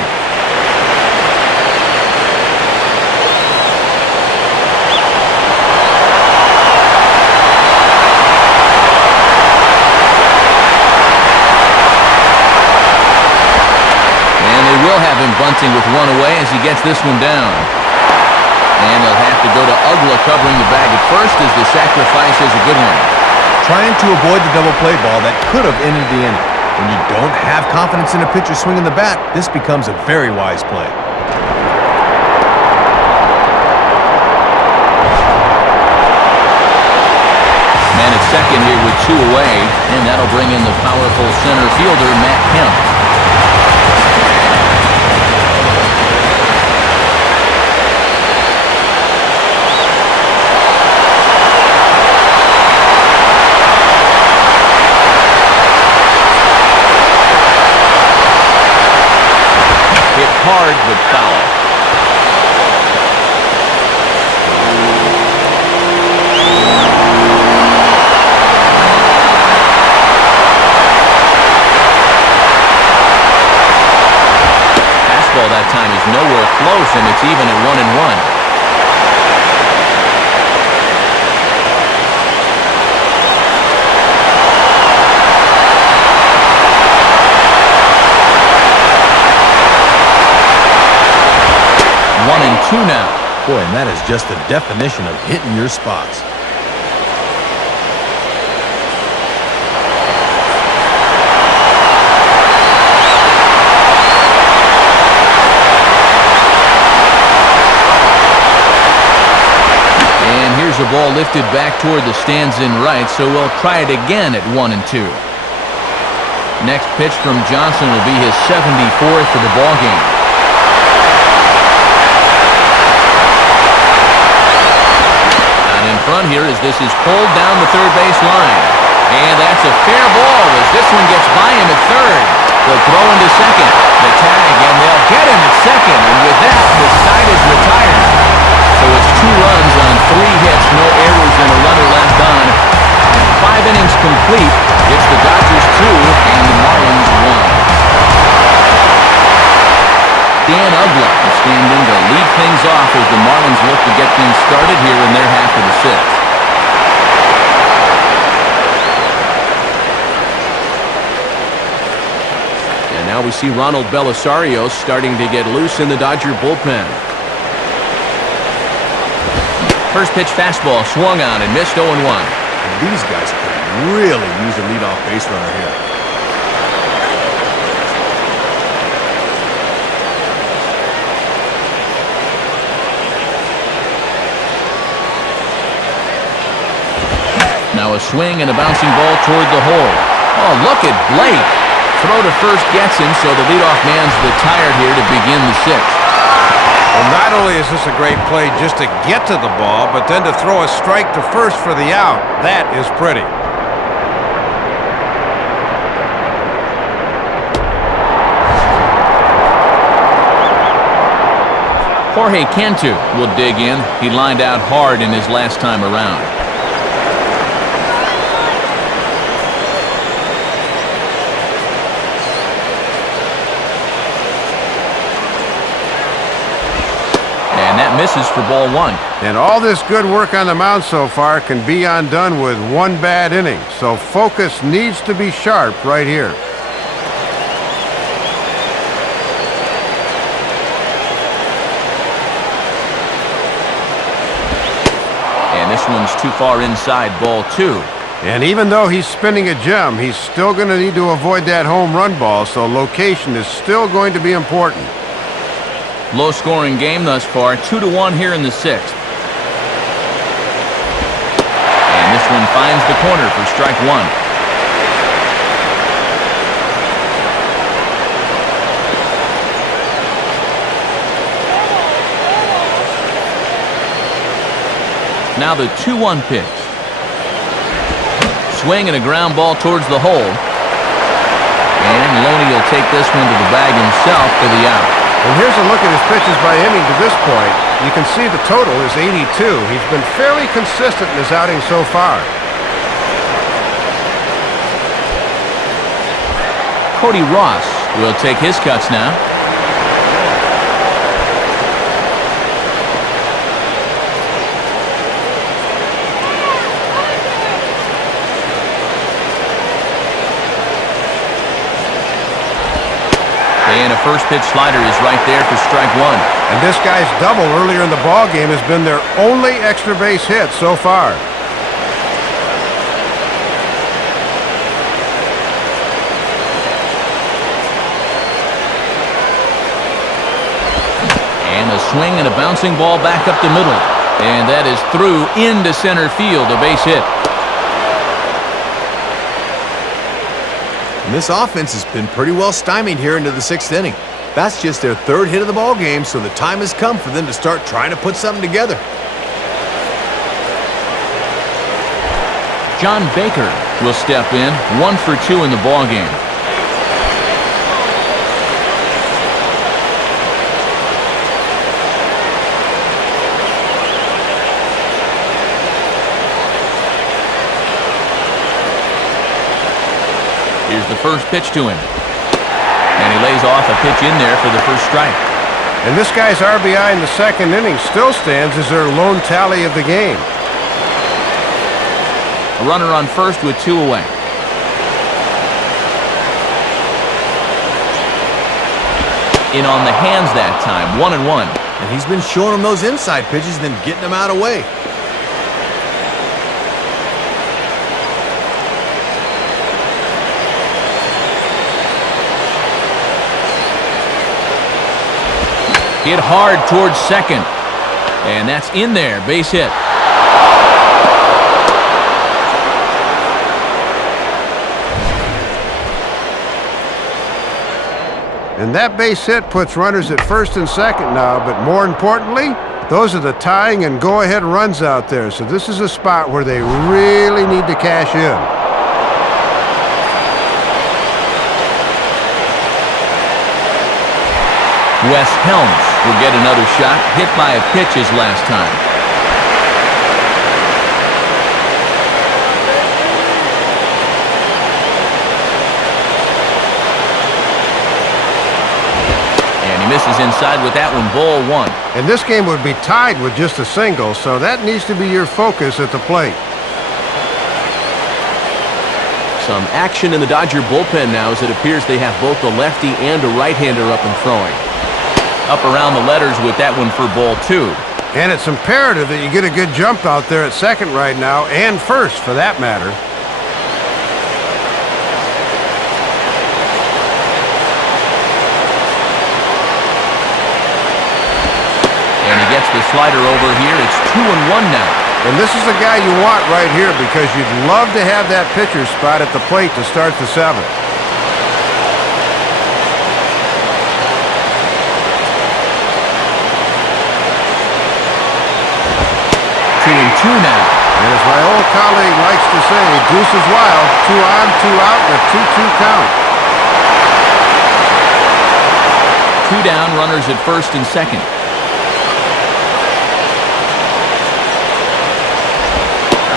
Will have him bunting with one away as he gets this one down. And they'll have to go to Ugla covering the bag at first as the sacrifice is a good one. Trying to avoid the double play ball that could have ended the inning. When you don't have confidence in a pitcher swinging the bat, this becomes a very wise play. Man at second here with two away, and that'll bring in the powerful center fielder, Matt Kemp. Hard but foul. Fastball that time is nowhere close, and it's even at 1-1. Two now. Boy, and that is just the definition of hitting your spots. And here's a ball lifted back toward the stands in right, so we'll try it again at 1-2. Next pitch from Johnson will be his 74th of the ballgame. In front here as this is pulled down the third base line. And that's a fair ball as this one gets by him at third. They'll throw into second. The tag, and they'll get him at second. And with that, the side is retired. So it's 2 runs on 3 hits, no errors, and a runner left on. 5 innings complete. It's the Dodgers 2 and the Marlins 1. Dan Ugla is standing to lead things off as the Marlins look to get things started here in their half of the 6th. And now Now we see Ronald Belisario starting to get loose in the Dodger bullpen. First pitch fastball swung on and missed 0-1. These guys could really use a leadoff base runner here. Now a swing and a bouncing ball toward the hole. Oh, look at Blake. Throw to first gets him, so the leadoff man's retired here to begin the sixth. Well, not only is this a great play just to get to the ball, but then to throw a strike to first for the out. That is pretty. Jorge Cantu will dig in. He lined out hard in his last time around. And that misses for ball one. And all this good work on the mound so far can be undone with one bad inning. So focus needs to be sharp right here. And this one's too far inside, ball two. And even though he's spinning a gem, he's still going to need to avoid that home run ball, so location is still going to be important. Low-scoring game thus far, 2-1 here in the sixth. And this one finds the corner for strike one. Now the 2-1 pitch. Swing and a ground ball towards the hole. And Loney will take this one to the bag himself for the out. And here's a look at his pitches by inning to this point. You can see the total is 82. He's been fairly consistent in his outing so far. Cody Ross will take his cuts now. And a first pitch slider is right there for strike one. And this guy's double earlier in the ball game has been their only extra base hit so far. And a swing and a bouncing ball back up the middle. And that is through into center field, a base hit. And this offense has been pretty well stymied here into the sixth inning. That's just their third hit of the ball game, so the time has come for them to start trying to put something together. John Baker will step in, 1 for 2 in the ball game. Here's the first pitch to him. And he lays off a pitch in there for the first strike. And this guy's RBI in the second inning still stands as their lone tally of the game. A runner on first with 2 away. In on the hands that time, 1-1. And he's been showing them those inside pitches and then getting them out of the way. Hit hard towards second. And that's in there, base hit. And that base hit puts runners at first and second now, but more importantly, those are the tying and go-ahead runs out there. So this is a spot where they really need to cash in. Wes Helms will get another shot, hit by a pitch his last time. And he misses inside with that one, ball one. And this game would be tied with just a single, so that needs to be your focus at the plate. So Some action in the Dodger bullpen now as it appears they have both a lefty and a right-hander up and throwing. Up around the letters with that one for ball 2. And it's imperative that you get a good jump out there at second right now, and first for that matter. And he gets the slider over here. It's 2-1 now. And this is the guy you want right here because you'd love to have that pitcher spot at the plate to start the 7th. 2-2 now. And as my old colleague likes to say, deuce is wild, 2 on, 2 out, and a 2-2 count. 2 down, runners at first and second.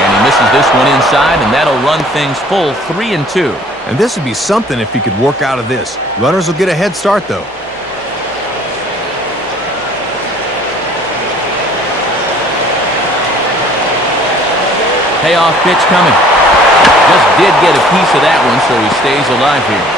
And he misses this one inside, and that'll run things full 3-2. And this would be something if he could work out of this. Runners will get a head start, though. Payoff pitch coming. Just did get a piece of that one, so he stays alive here.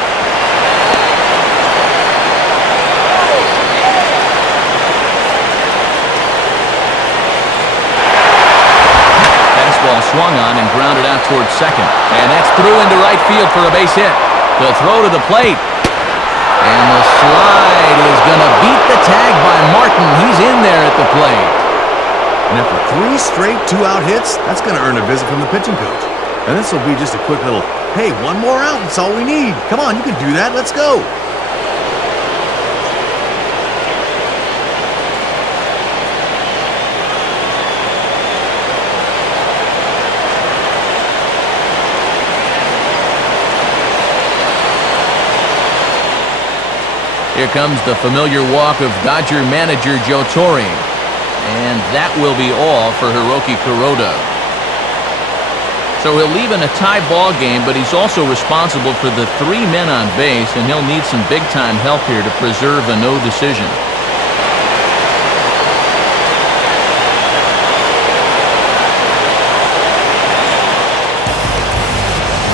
Fastball swung on and grounded out towards second. And that's through into right field for a base hit. The throw to the plate. And the slide is going to beat the tag by Martin. He's in there at the plate. And after 3 straight 2-out hits, that's going to earn a visit from the pitching coach. And this will be just a quick little, hey, 1 more out, that's all we need. Come on, you can do that, let's go. Here comes the familiar walk of Dodger manager Joe Torre. And that will be all for Hiroki Kuroda. So he'll leave in a tie ball game, but he's also responsible for the 3 men on base, and he'll need some big-time help here to preserve a no decision.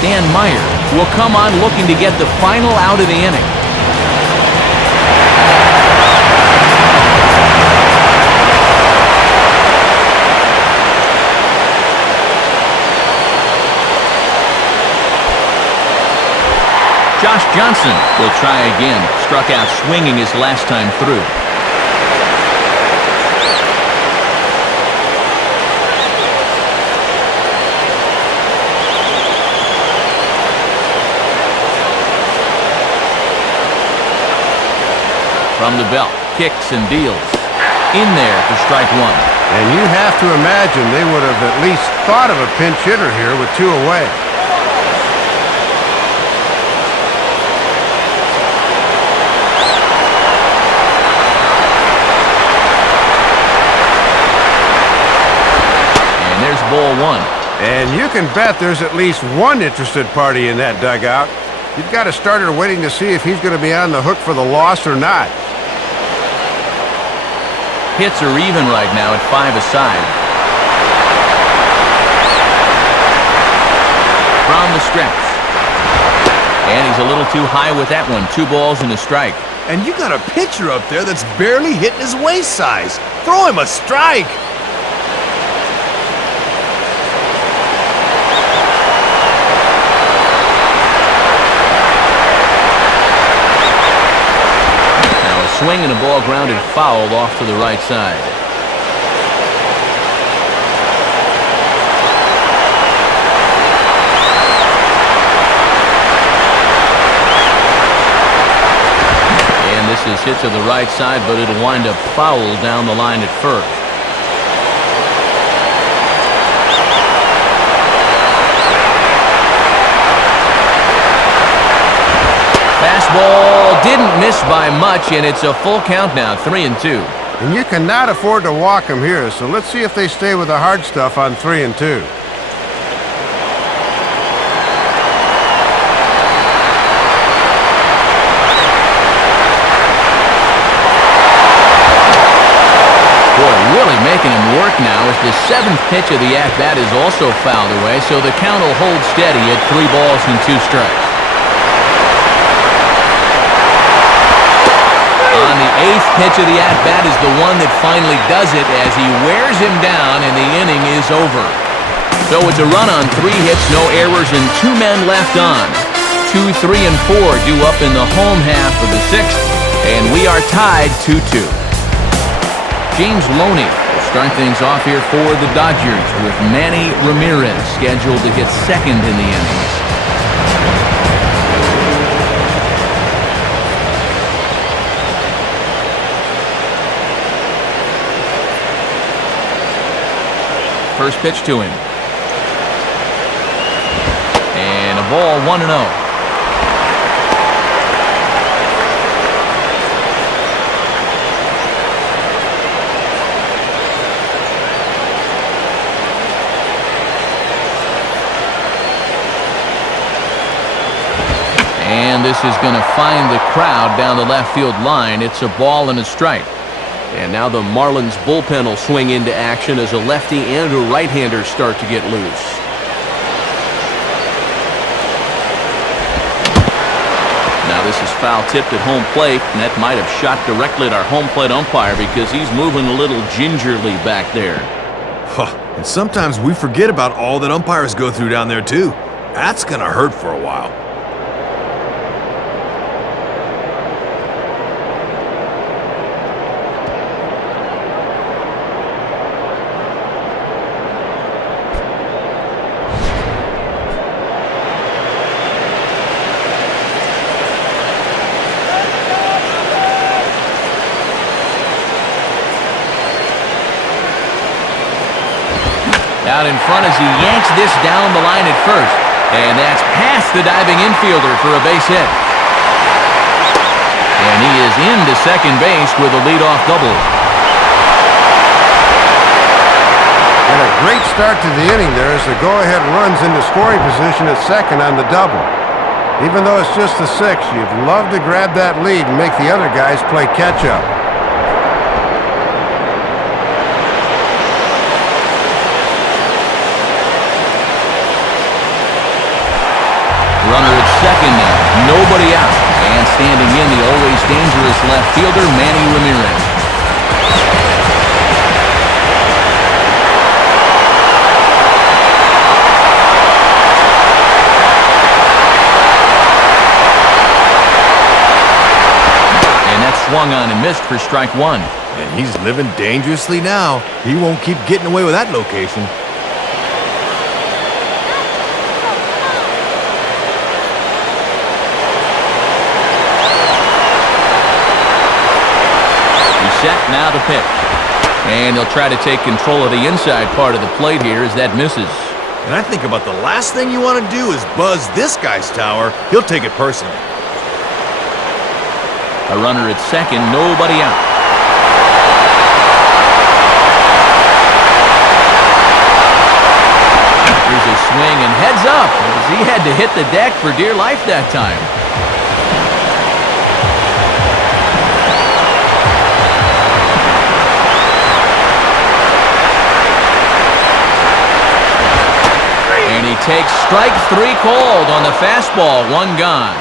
Dan Meyer will come on looking to get the final out of the inning. Josh Johnson will try again. Struck out swinging his last time through. From the belt, kicks and deals. In there for strike 1. And you have to imagine they would have at least thought of a pinch hitter here with 2 away. Ball 1. And you can bet there's at least one interested party in that dugout. You've got a starter waiting to see if he's going to be on the hook for the loss or not. Hits are even right now at 5 aside. From the stretch. And he's a little too high with that one. 2 balls and a strike. And you got a pitcher up there that's barely hitting his waist size. Throw him a strike. Swing and a ball grounded foul off to the right side. And this is hit to the right side, but it'll wind up foul down the line at first. Fastball didn't miss by much, and it's a full count now, 3-2. And you cannot afford to walk him here, so let's see if they stay with the hard stuff on 3-2. Boy, really making him work mark now as the 7th pitch of the at-bat is also fouled away, so the count will hold steady at 3 balls and 2 strikes. On the 8th pitch of the at-bat is the one that finally does it as he wears him down and the inning is over. So it's a run on 3 hits, no errors, and 2 men left on. 2, 3, and 4 due up in the home half of the 6th, and we are tied 2-2. James Loney will start things off here for the Dodgers with Manny Ramirez scheduled to hit second in the innings. First pitch to him. And a ball, 1-0. And this is going to find the crowd down the left field line. It's a ball and a strike. And now the Marlins bullpen will swing into action as a lefty and a right-hander start to get loose. Now this is foul tipped at home plate, and that might have shot directly at our home plate umpire because he's moving a little gingerly back there. Huh. And sometimes we forget about all that umpires go through down there too. That's gonna hurt for a while. Out in front as he yanks this down the line at first. And that's past the diving infielder for a base hit. And he is into second base with a leadoff double. And a great start to the inning there as the go-ahead runs into scoring position at second on the double. Even though it's just the 6th, you'd love to grab that lead and make the other guys play catch-up. Runner at second now, nobody out. And standing in, the always dangerous left fielder, Manny Ramirez. And that's swung on and missed for strike 1. And he's living dangerously now. He won't keep getting away with that location. Set now to pitch. And they'll try to take control of the inside part of the plate here as that misses. And I think about the last thing you want to do is buzz this guy's tower. He'll take it personally. A runner at second, nobody out. Here's a swing and heads up as he had to hit the deck for dear life that time. And he takes strike 3 called on the fastball, 1 gone.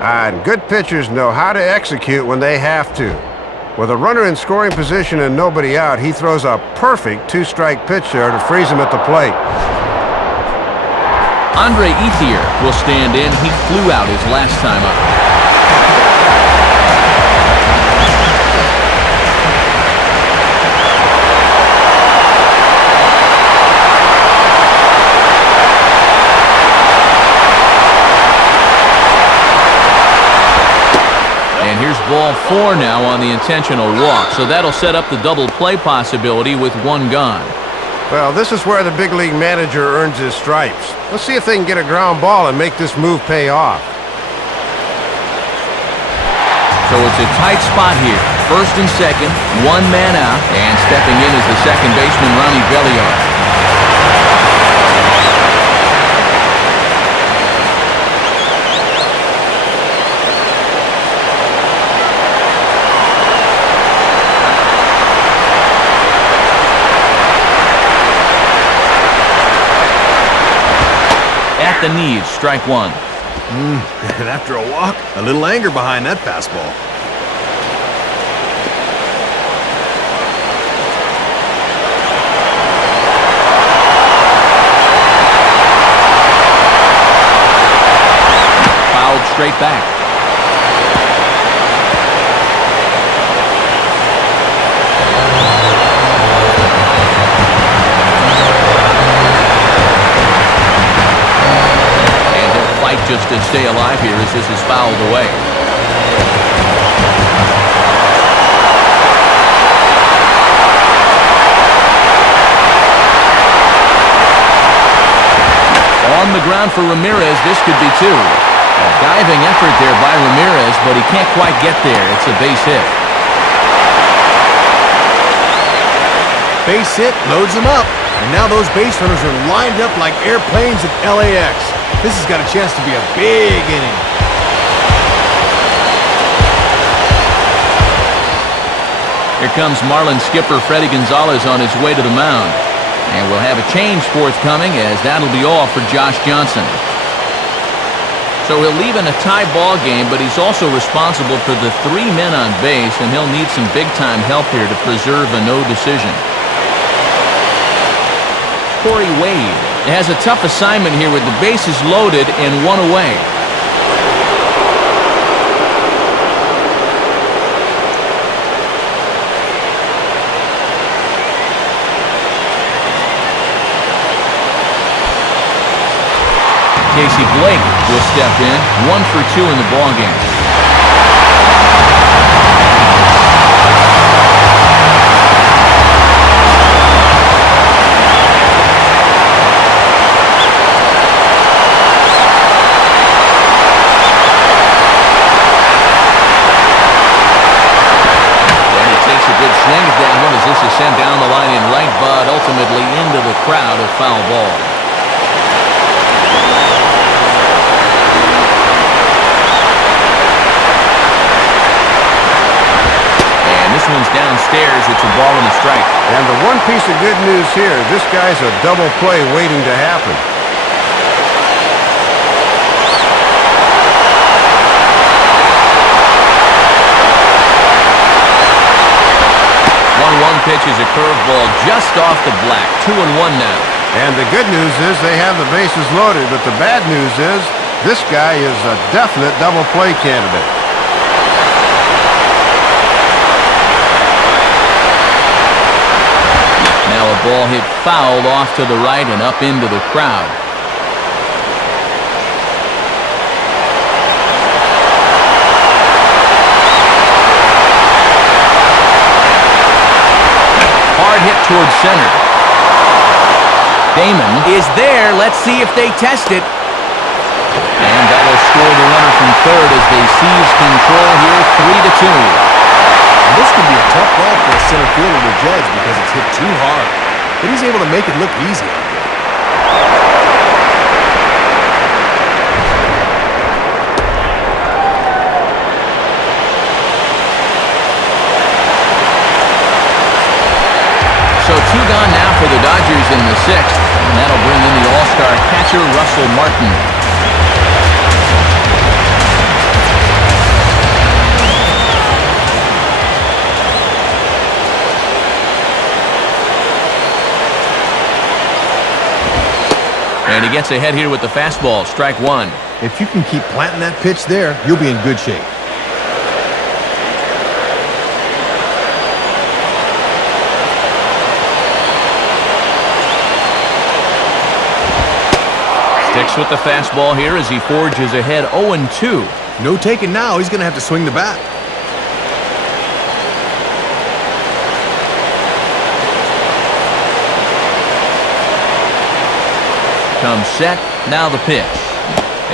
And good pitchers know how to execute when they have to. With a runner in scoring position and nobody out, he throws a perfect 2-strike pitch there to freeze him at the plate. Andre Ethier will stand in. He flew out his last time up. And here's ball 4 now on the intentional walk, so that'll set up the double play possibility with 1 gone. Well, this is where the big league manager earns his stripes. Let's see if they can get a ground ball and make this move pay off. So it's a tight spot here. First and second, 1 man out, and stepping in is the second baseman, Ronnie Belliard. the knees, strike one. And after a walk, a little anger behind that fastball. Fouled straight back. Just to stay alive here as this is fouled away. On the ground for Ramirez, this could be two. A diving effort there by Ramirez, but he can't quite get there. It's a base hit. Base hit loads them up, and now those base runners are lined up like airplanes at LAX. This has got a chance to be a big inning. Here comes Marlins skipper Freddie Gonzalez on his way to the mound. And we'll have a change forthcoming, as that'll be all for Josh Johnson. So he'll leave in a tie ball game, but he's also responsible for the 3 men on base, and he'll need some big-time help here to preserve a no decision. Corey Wade has a tough assignment here with the bases loaded and one away. Casey Blake will step in, 1 for 2 in the ballgame. This is sent down the line in right, but ultimately into the crowd, a foul ball. And this one's downstairs. It's a ball and a strike. And the one piece of good news here, this guy's a double play waiting to happen. 1 pitch is a curveball just off the black. 2-1 now. And the good news is they have the bases loaded, but the bad news is this guy is a definite double play candidate. Now a ball hit foul off to the right and up into the crowd. Hard hit towards center. Damon is there. Let's see if they test it. And that'll score the runner from third as they seize control here, 3-2. This could be a tough ball for a center fielder to judge because it's hit too hard. But he's able to make it look easy out there. So 2 gone now for the Dodgers in the 6th, and that'll bring in the All-Star catcher Russell Martin. And he gets ahead here with the fastball, strike 1. If you can keep planting that pitch there, you'll be in good shape. Sticks with the fastball here as he forges ahead 0-2. No taking now. He's going to have to swing the bat. Comes set, now the pitch.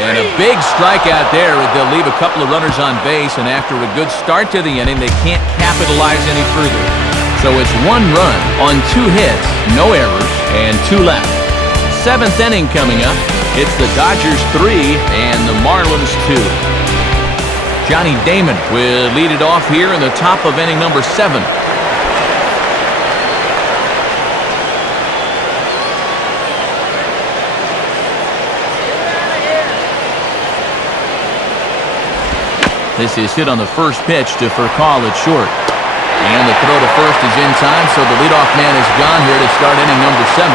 And a big strikeout there. They'll leave a couple of runners on base, and after a good start to the inning, they can't capitalize any further. So it's 1 run on 2 hits, no errors, and 2 left. 7th inning coming up. It's the Dodgers 3 and the Marlins 2. Johnny Damon will lead it off here in the top of inning number 7. This is hit on the first pitch to Furcal at short. And the throw to first is in time, so the leadoff man is gone here to start inning number 7.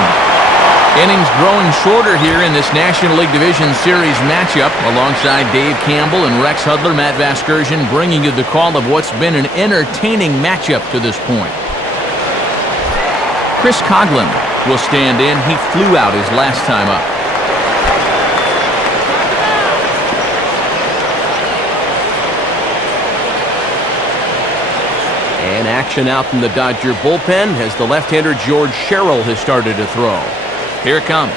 Innings growing shorter here in this National League Division Series matchup. Alongside Dave Campbell and Rex Hudler, Matt Vasgersian bringing you the call of what's been an entertaining matchup to this point. Chris Coughlin will stand in. He flew out his last time up. And action out from the Dodger bullpen as the left-hander George Sherrill has started to throw. Here it comes.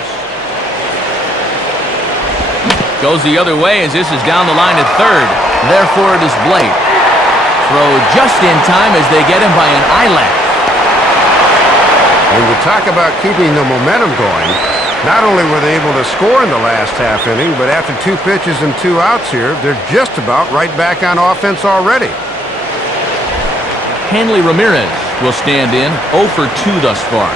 Goes the other way as this is down the line at third. Therefore it is Blake. Throw just in time as they get him by an eyelash. When you talk about keeping the momentum going, not only were they able to score in the last half inning, but after 2 pitches and 2 outs here, they're just about right back on offense already. Hanley Ramirez will stand in, 0 for 2 thus far.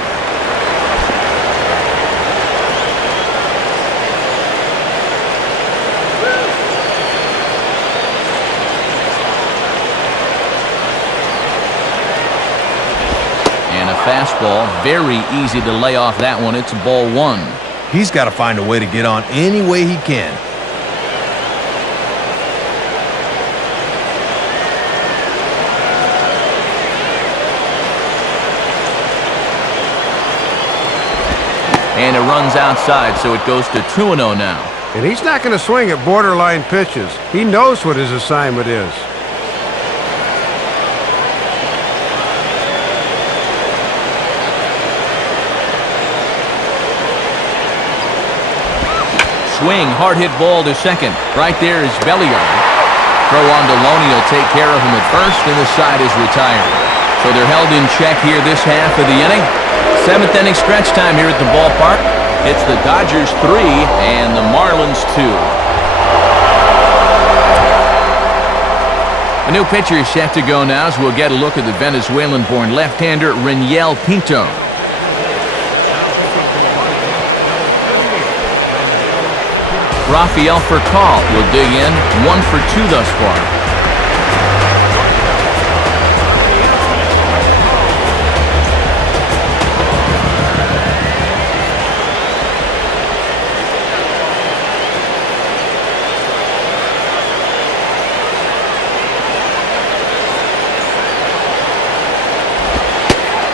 And a fastball, very easy to lay off that one. It's ball 1. He's got to find a way to get on any way he can. And it runs outside, so it goes to 2-0 now. And he's not going to swing at borderline pitches. He knows what his assignment is. Swing, hard hit ball to second. Right there is Belliard. Throw on to Loney will take care of him at first, and the side is retired. So they're held in check here this half of the inning. 7th inning stretch time here at the ballpark. It's the Dodgers 3 and the Marlins 2. A new pitcher is set to go now as we'll get a look at the Venezuelan-born left-hander Reniel Pinto. Rafael Furcal will dig in, 1 for 2 thus far.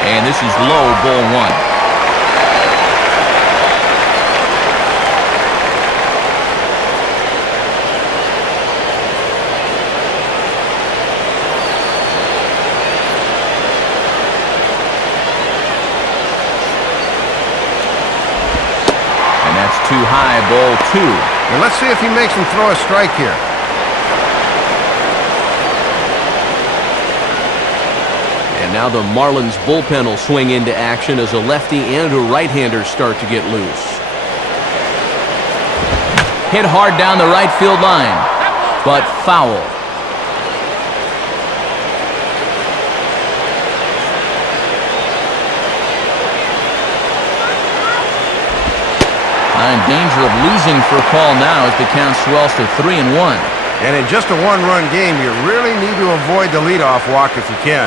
And this is low, ball 1. Too high, ball 2. And let's see if he makes him throw a strike here. And now the Marlins bullpen will swing into action as a lefty and a right-hander start to get loose. Hit hard down the right field line, but foul. In danger of losing for a call now as the count swells to 3-1. And in just a 1-run game, you really need to avoid the leadoff walk if you can.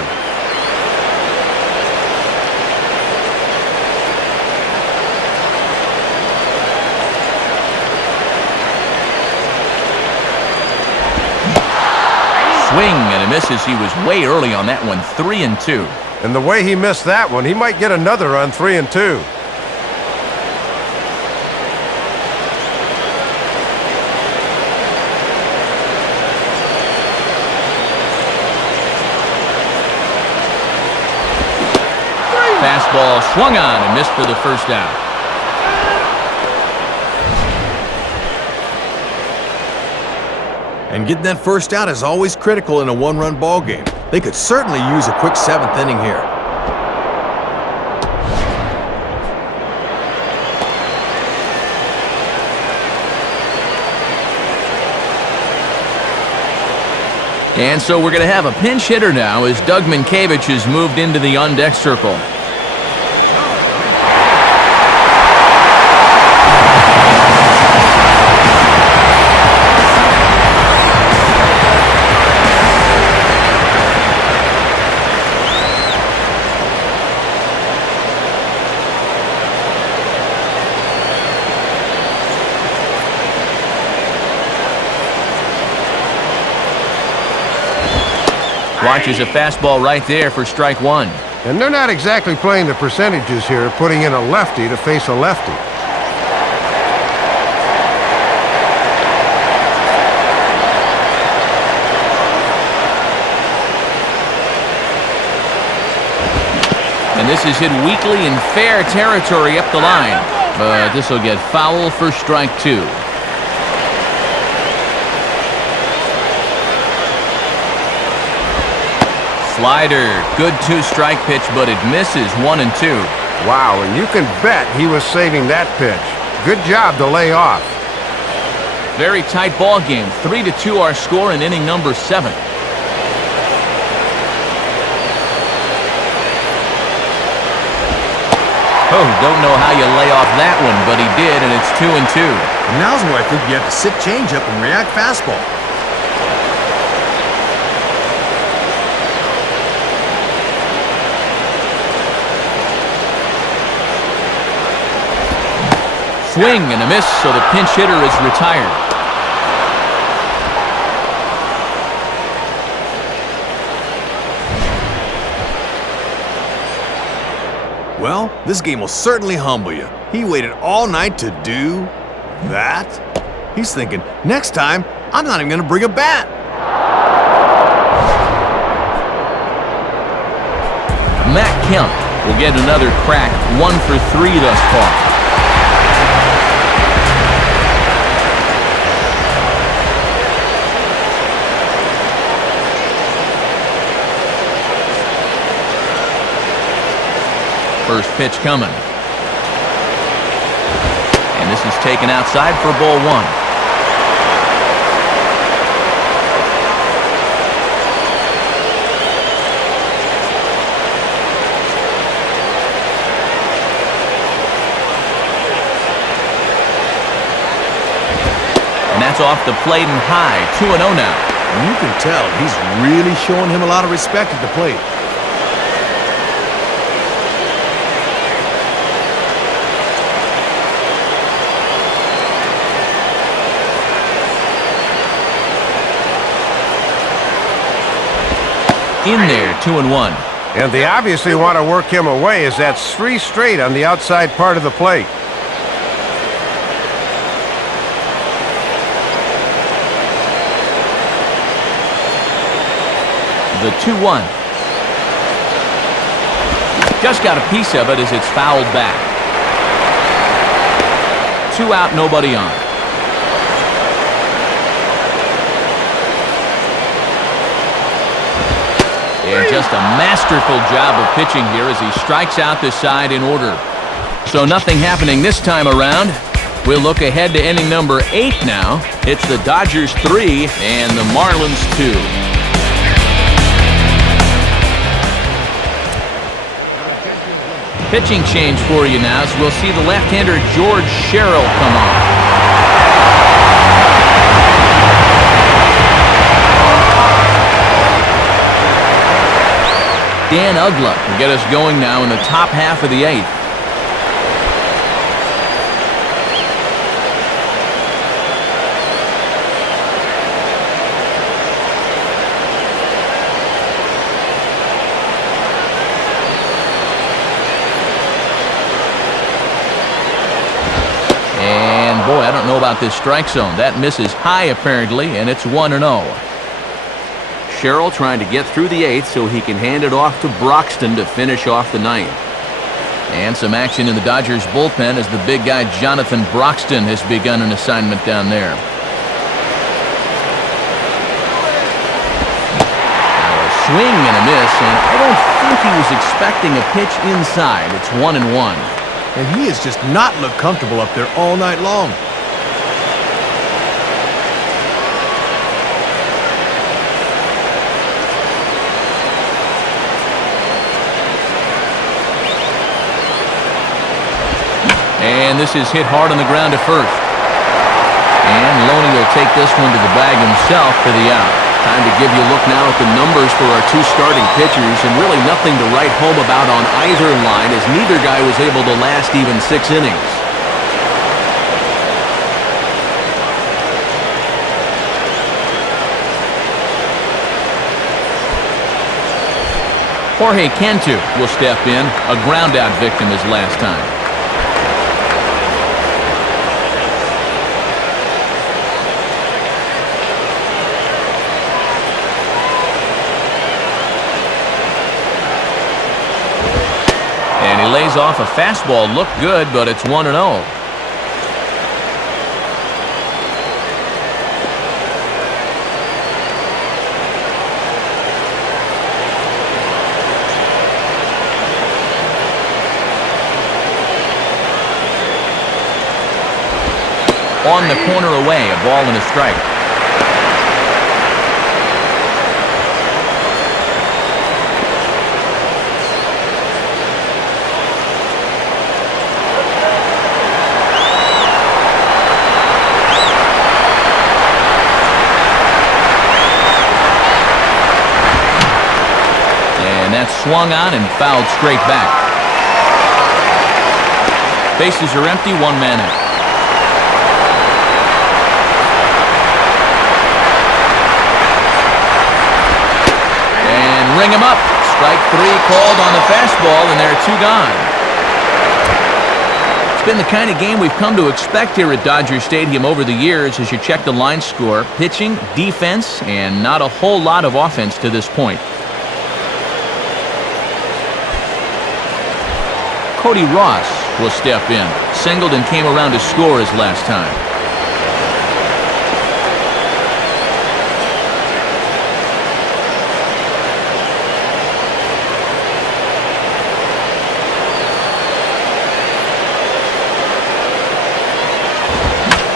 Swing and a miss as he was way early on that one, 3-2. And the way he missed that one, he might get another on 3-2. Fastball swung on and missed for the first out. And getting that first out is always critical in a 1-run ball game. They could certainly use a quick 7th inning here. And so we're going to have a pinch hitter now as Doug Minkiewicz has moved into the on-deck circle. Watches a fastball right there for strike one. And they're not exactly playing the percentages here, putting in a lefty to face a lefty. And this is hit weakly in fair territory up the line. But this will get foul for strike two. Slider. Good two-strike pitch, but it misses 1-2. Wow, and you can bet he was saving that pitch. Good job to lay off. Very tight ball game. 3-2 our score in inning number 7. Oh, don't know how you lay off that one, but he did, and it's 2-2. And now's where I think you have to sit changeup and react fastball. Swing and a miss, so the pinch hitter is retired. Well, this game will certainly humble you. He waited all night to do that. He's thinking, next time, I'm not even going to bring a bat. Matt Kemp will get another crack, 1 for 3 thus far. First pitch coming. And this is taken outside for ball 1. And that's off the plate and high. 2-0 now. And you can tell he's really showing him a lot of respect at the plate. In there, 2-1. And they obviously want to work him away, as that's 3 straight on the outside part of the plate. The 2-1. Just got a piece of it as it's fouled back. 2 out, nobody on. And just a masterful job of pitching here as he strikes out this side in order. So nothing happening this time around. We'll look ahead to inning number 8 now. It's the Dodgers 3 and the Marlins 2. Pitching change for you now, so we'll see the left-hander George Sherrill come on. Dan Uggla will get us going now in the top half of the 8th. And boy, I don't know about this strike zone. That misses high apparently, and it's 1-0. Sherrill trying to get through the 8th so he can hand it off to Broxton to finish off the 9th. And some action in the Dodgers bullpen as the big guy Jonathan Broxton has begun an assignment down there. Now a swing and a miss, and I don't think he was expecting a pitch inside. It's 1-1. And he has just not looked comfortable up there all night long. And this is hit hard on the ground to first. And Loney will take this one to the bag himself for the out. Time to give you a look now at the numbers for our 2 starting pitchers, and really nothing to write home about on either line, as neither guy was able to last even 6 innings. Jorge Cantu will step in. A ground-out victim his last time. And he lays off a fastball. Looked good, but it's 1-0. On the corner away, a ball and a strike. And that's swung on and fouled straight back. Bases are empty, one man out. Ring him up. Strike 3 called on the fastball, and there are 2 gone. It's been the kind of game we've come to expect here at Dodger Stadium over the years as you check the line score. Pitching, defense, and not a whole lot of offense to this point. Cody Ross will step in. Singled and came around to score his last time.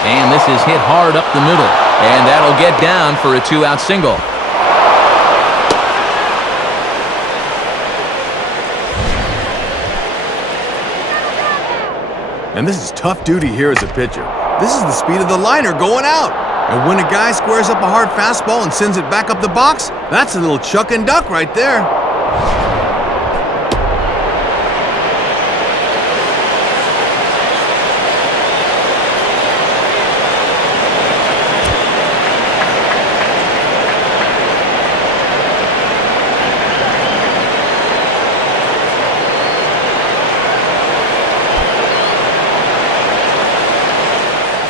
And this is hit hard up the middle. And that'll get down for a 2-out single. And this is tough duty here as a pitcher. This is the speed of the liner going out. And when a guy squares up a hard fastball and sends it back up the box, that's a little chuck and duck right there.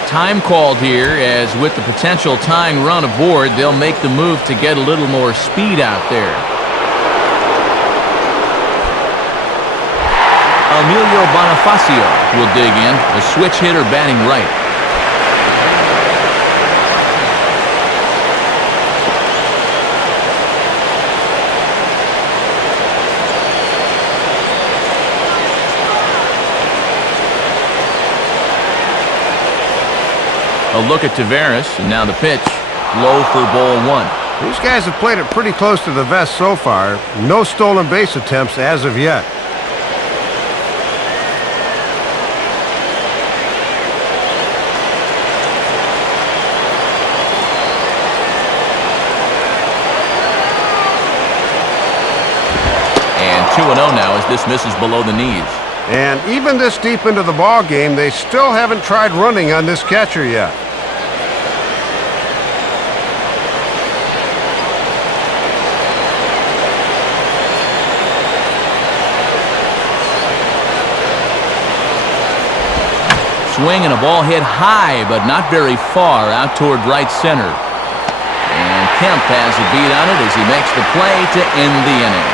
Time called here, as with the potential tying run aboard, they'll make the move to get a little more speed out there. Emilio Bonifacio will dig in, a switch hitter batting right. A look at Taveras, and now the pitch. Low for ball 1. These guys have played it pretty close to the vest so far. No stolen base attempts as of yet. And 2-0 now as this misses below the knees. And even this deep into the ball game, they still haven't tried running on this catcher yet. Swing and a ball hit high, but not very far out toward right center. And Kemp has a beat on it as he makes the play to end the inning.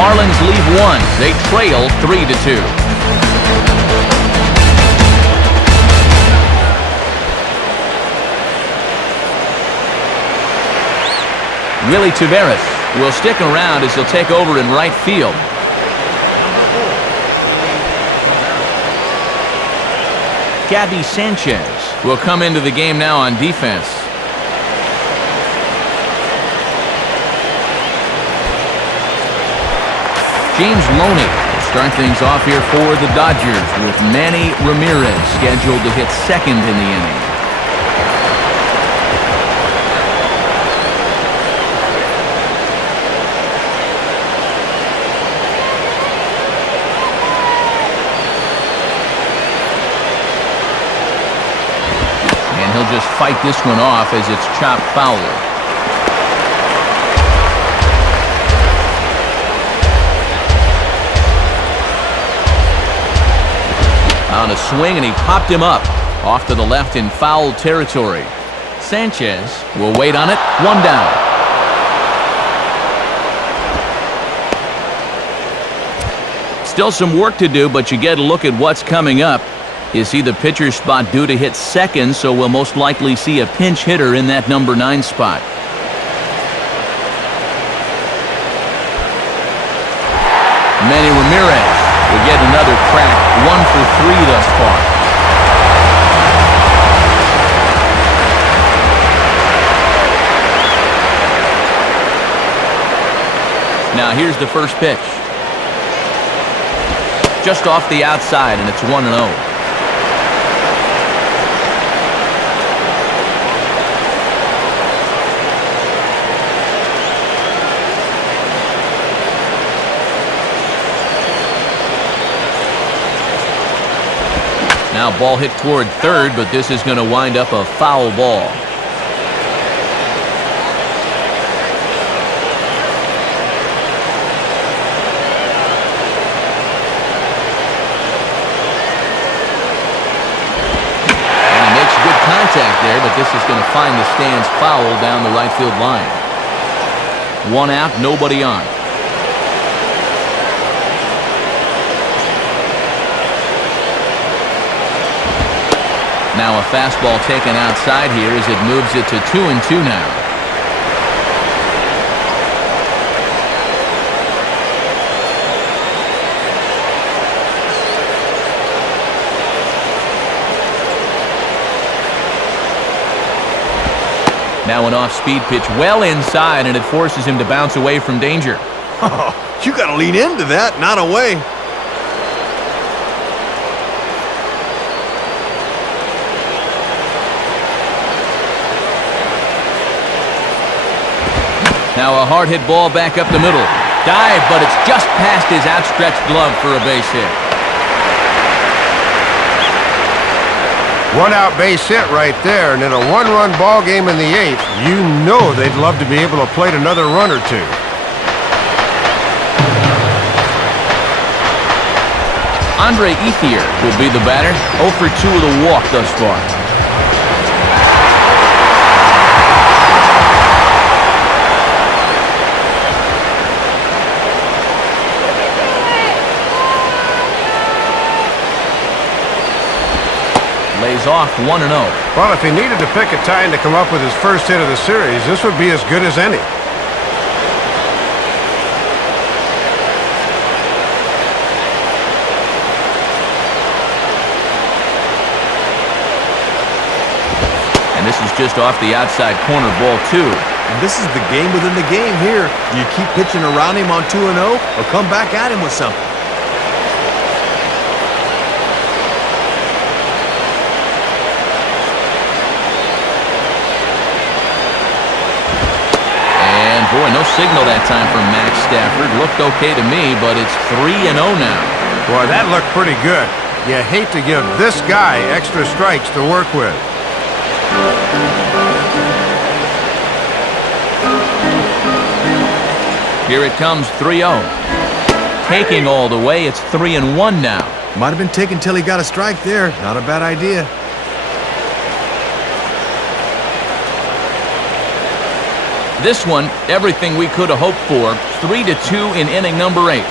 Marlins leave 1. They trail 3-2. Willie Taveras will stick around as he'll take over in right field. Gabby Sanchez will come into the game now on defense. James Loney will start things off here for the Dodgers with Manny Ramirez scheduled to hit second in the inning. He'll just fight this one off as it's chopped foul. On a swing, and he popped him up. Off to the left in foul territory. Sanchez will wait on it. One down. Still some work to do, but you get a look at what's coming up. You see the pitcher's spot due to hit second, so we'll most likely see a pinch hitter in that number 9 spot. Manny Ramirez will get another crack. 1 for 3 thus far. Now here's the first pitch. Just off the outside, and it's 1-0. Now ball hit toward third, but this is going to wind up a foul ball. Contact there, but this is going to find the stands foul down the right field line. 1 out, nobody on. Now a fastball taken outside here as it moves it to 2-2 now. Now an off-speed pitch well inside, and it forces him to bounce away from danger. Oh, you got to lean into that, not away. Now a hard hit ball back up the middle. Dive, but it's just past his outstretched glove for a base hit. 1 out base hit right there, and in a 1-run ball game in the 8th, you know they'd love to be able to plate another run or two. Andre Ethier will be the batter. 0 for 2 with a walk thus far. Lays off 1-0. Well, if he needed to pick a time to come up with his first hit of the series, this would be as good as any. And this is just off the outside corner, ball 2. And this is the game within the game here. You keep pitching around him on 2-0 or come back at him with something. Boy, no signal that time from Max Stafford. Looked okay to me, but it's 3-0 now. Boy, that looked pretty good. You hate to give this guy extra strikes to work with. Here it comes, 3-0. Taking all the way, it's 3-1 now. Might have been taken till he got a strike there. Not a bad idea. This one, everything we could have hoped for. 3-2 in inning number 8. And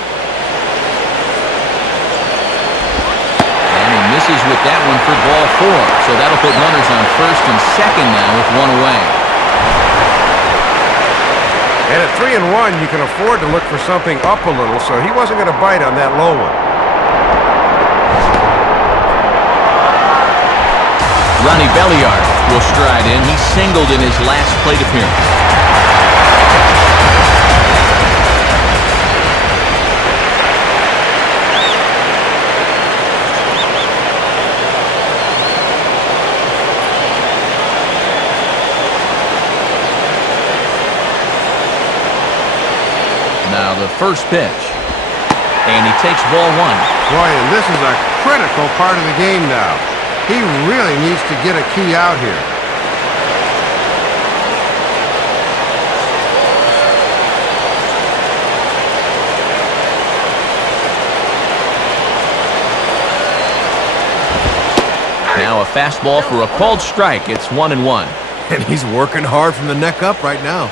he misses with that one for ball 4. So that'll put runners on first and second now with 1 away. And at 3-1, you can afford to look for something up a little, so he wasn't going to bite on that low one. Ronnie Belliard will stride in. He singled in his last plate appearance. Now the first pitch. And he takes ball 1. Boy, and this is a critical part of the game now. He really needs to get a key out here. now. A fastball for a called strike. It's 1-1. And he's working hard from the neck up right now.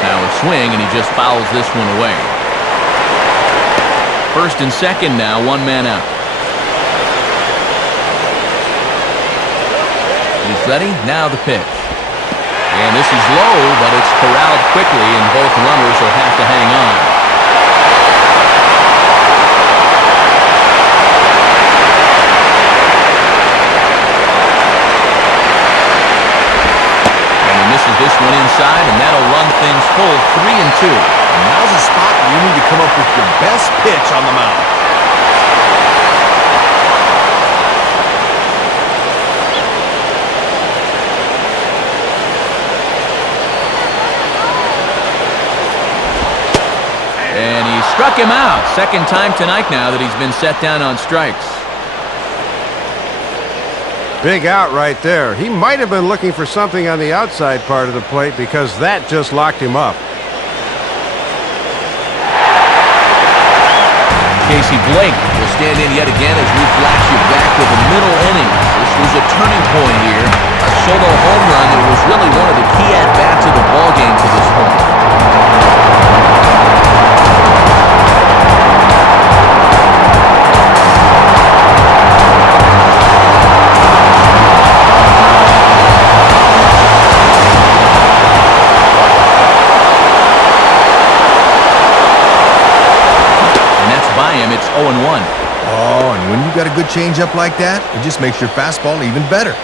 Now a swing, and he just fouls this one away. First and second now, one man out. He's ready, now the pitch. And this is low, but it's corralled quickly, and both runners will have to hang on. And he misses this one inside, and that'll run things full 3-2. And now's a spot where you need to come up with your best pitch on the mound. And he struck him out. Second time tonight now that he's been set down on strikes. Big out right there. He might have been looking for something on the outside part of the plate because that just locked him up. Casey Blake will stand in yet again as we flash you back to the middle innings. This was a turning point here. A solo home run that was really one of the key at-bats of the ballgame to this point. It's 0-1. Oh, and when you got a good changeup like that, it just makes your fastball even better.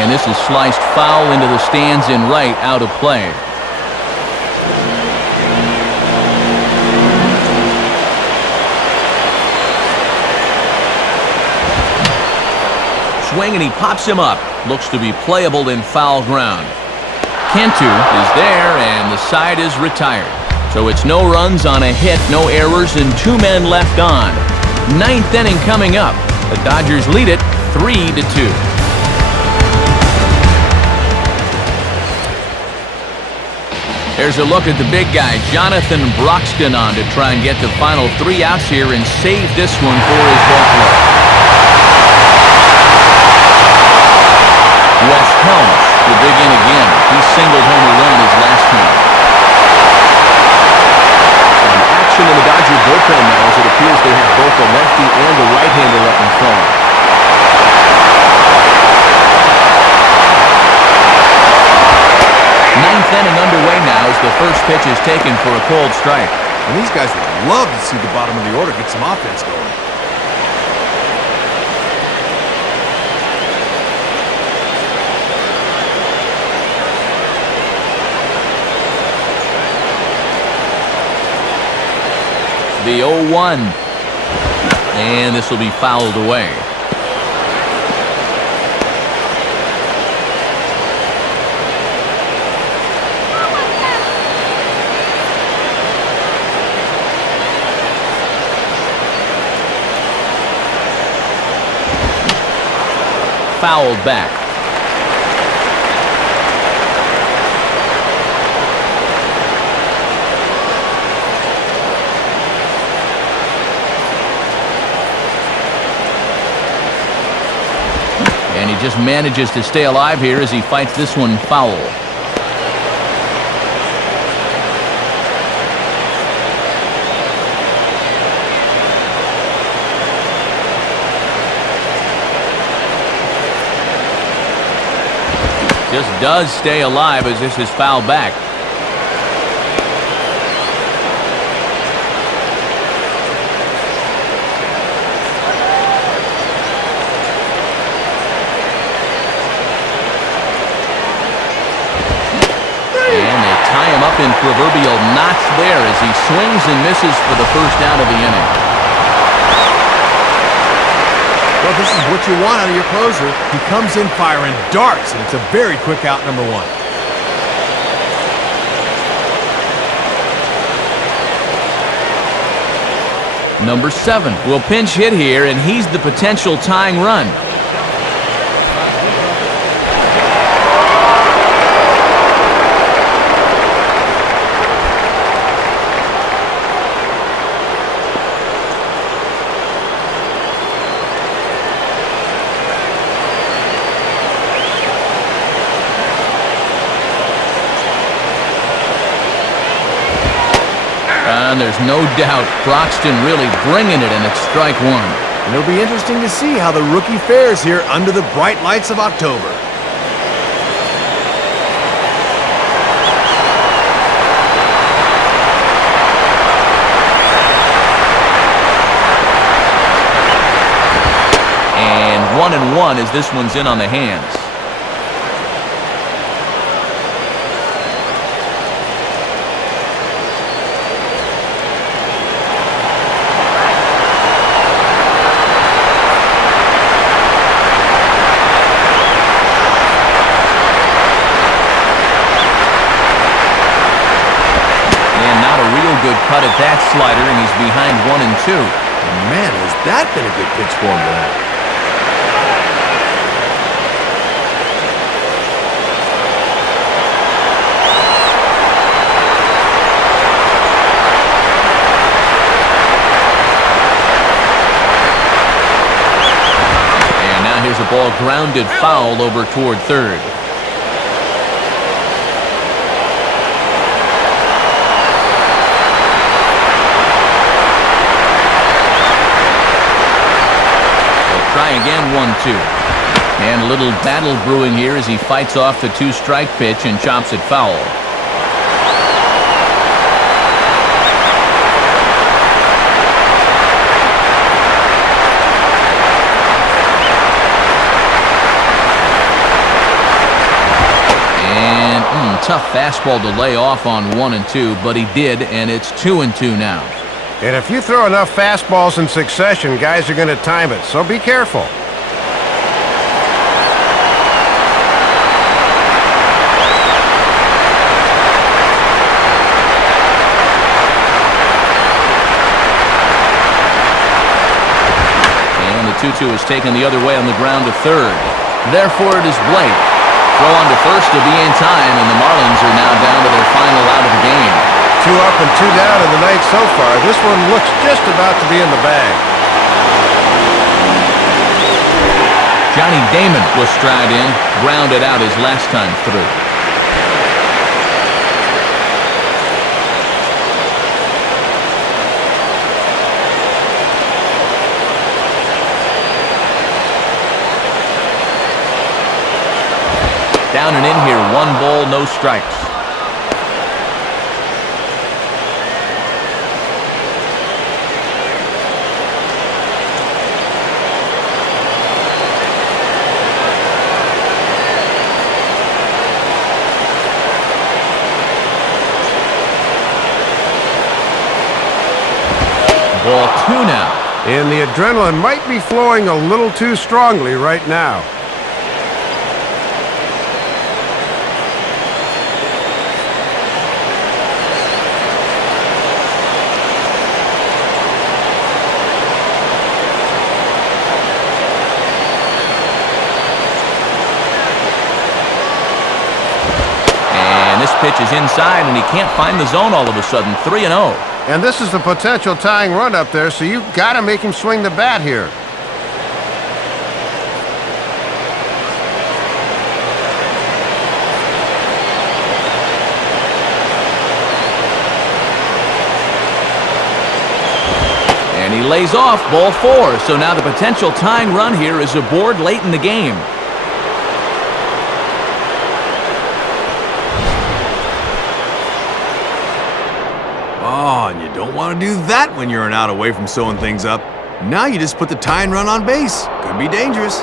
And this is sliced foul into the stands in right, out of play. Swing, and he pops him up. Looks to be playable in foul ground. Cantu is there, and the side is retired. So it's no runs on a hit, no errors, and two men left on. Ninth inning coming up. The Dodgers lead it 3-2. Here's a look at the big guy, Jonathan Broxton, on to try and get the final 3 outs here and save this one for his Buffalo. Wes Helms will dig in again. He singled home a run his last time. Some action in the Dodger bullpen now as it appears they have both a lefty and a right-hander up and throwing. Ninth inning underway now as the first pitch is taken for a cold strike. And these guys would love to see the bottom of the order get some offense going. The 0-1. And this will be fouled away. Fouled back. And he just manages to stay alive here as he fights this one foul. Just does stay alive as this is fouled back. In proverbial knots there as he swings and misses for the first out of the inning. Well, this is what you want out of your closer. He comes in firing darts, and it's a very quick out, number 1. Number 7 will pinch hit here, and he's the potential tying run. And there's no doubt Broxton really bringing it, and it's strike 1. And it'll be interesting to see how the rookie fares here under the bright lights of October. And 1-1 as this one's in on the hands. Good cut at that slider, and he's behind 1-2. Man, has that been a good pitch for him tonight? And now here's a ball grounded foul over toward third. Try again, 1-2. And a little battle brewing here as he fights off the 2-strike pitch and chops it foul. And tough fastball to lay off on 1-2, but he did, and it's 2-2 now. And if you throw enough fastballs in succession, guys are going to time it, so be careful. And the 2-2 is taken the other way on the ground to third. Therefore, it is Blake. Throw on to first to be in time, and the Marlins are now down to their final out of the game. 2 up and 2 down in the ninth so far. This one looks just about to be in the bag. Johnny Damon will stride in, grounded out his last time through. Down and in here, 1 ball, no strikes. Ball 2 now. And the adrenaline might be flowing a little too strongly right now. And this pitch is inside, and he can't find the zone all of a sudden. 3-0. And this is the potential tying run up there, so you've got to make him swing the bat here. And he lays off, ball 4. So now the potential tying run here is aboard late in the game. Oh, and you don't want to do that when you're an out away from sewing things up. Now you just put the tying run on base. Could be dangerous.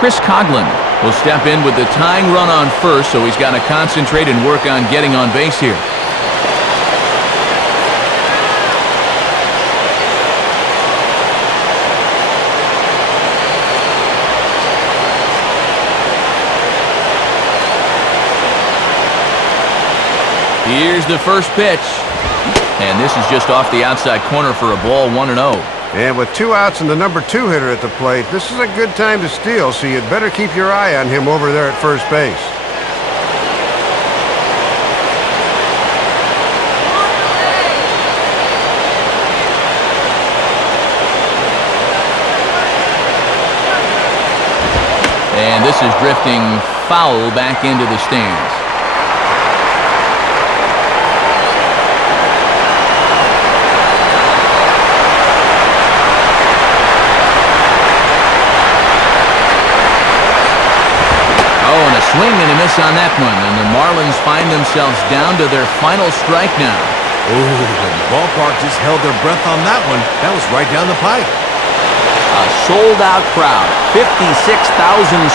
Chris Coughlin will step in with the tying run on first, so he's got to concentrate and work on getting on base here. Here's the first pitch. And this is just off the outside corner for a ball, 1-0. And with 2 outs and the number 2 hitter at the plate, this is a good time to steal, so you'd better keep your eye on him over there at first base. And this is drifting foul back into the stands. Swing and a miss on that one, and the Marlins find themselves down to their final strike now. Oh, the ballpark just held their breath on that one. That was right down the pipe. A sold-out crowd, 56,000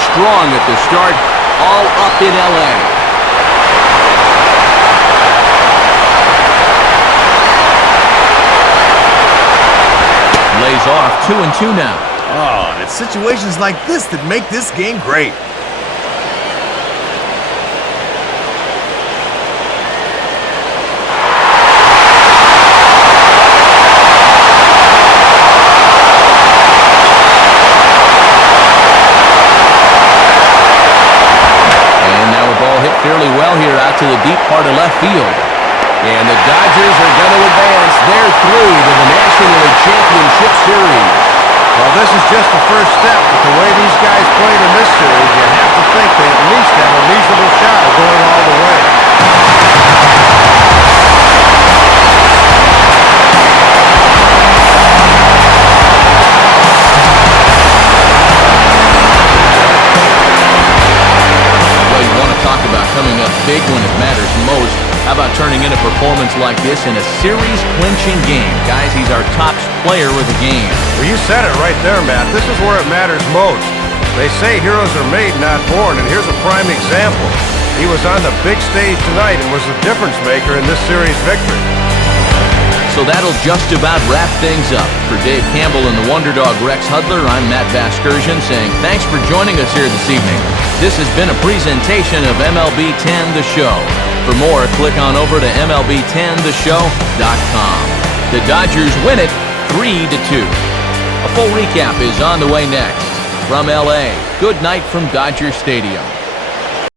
strong at the start, all up in L.A. Lays off 2-2 now. Oh, and it's situations like this that make this game great. Fairly well here out to the deep part of left field. And the Dodgers are going to advance. They're through to the National League Championship Series. Well, this is just the first step, but the way these guys played in this series, you have to think they at least have a reasonable shot of going all the way. Talk about coming up big when it matters most. How about turning in a performance like this in a series-clinching game? Guys, he's our top player of the game. Well, you said it right there, Matt. This is where it matters most. They say heroes are made, not born, and here's a prime example. He was on the big stage tonight and was the difference maker in this series victory. So that'll just about wrap things up. For Dave Campbell and the Wonder Dog Rex Hudler, I'm Matt Vasgersian saying thanks for joining us here this evening. This has been a presentation of MLB 10 The Show. For more, click on over to MLB10theshow.com. The Dodgers win it 3-2. A full recap is on the way next. From LA, good night from Dodger Stadium.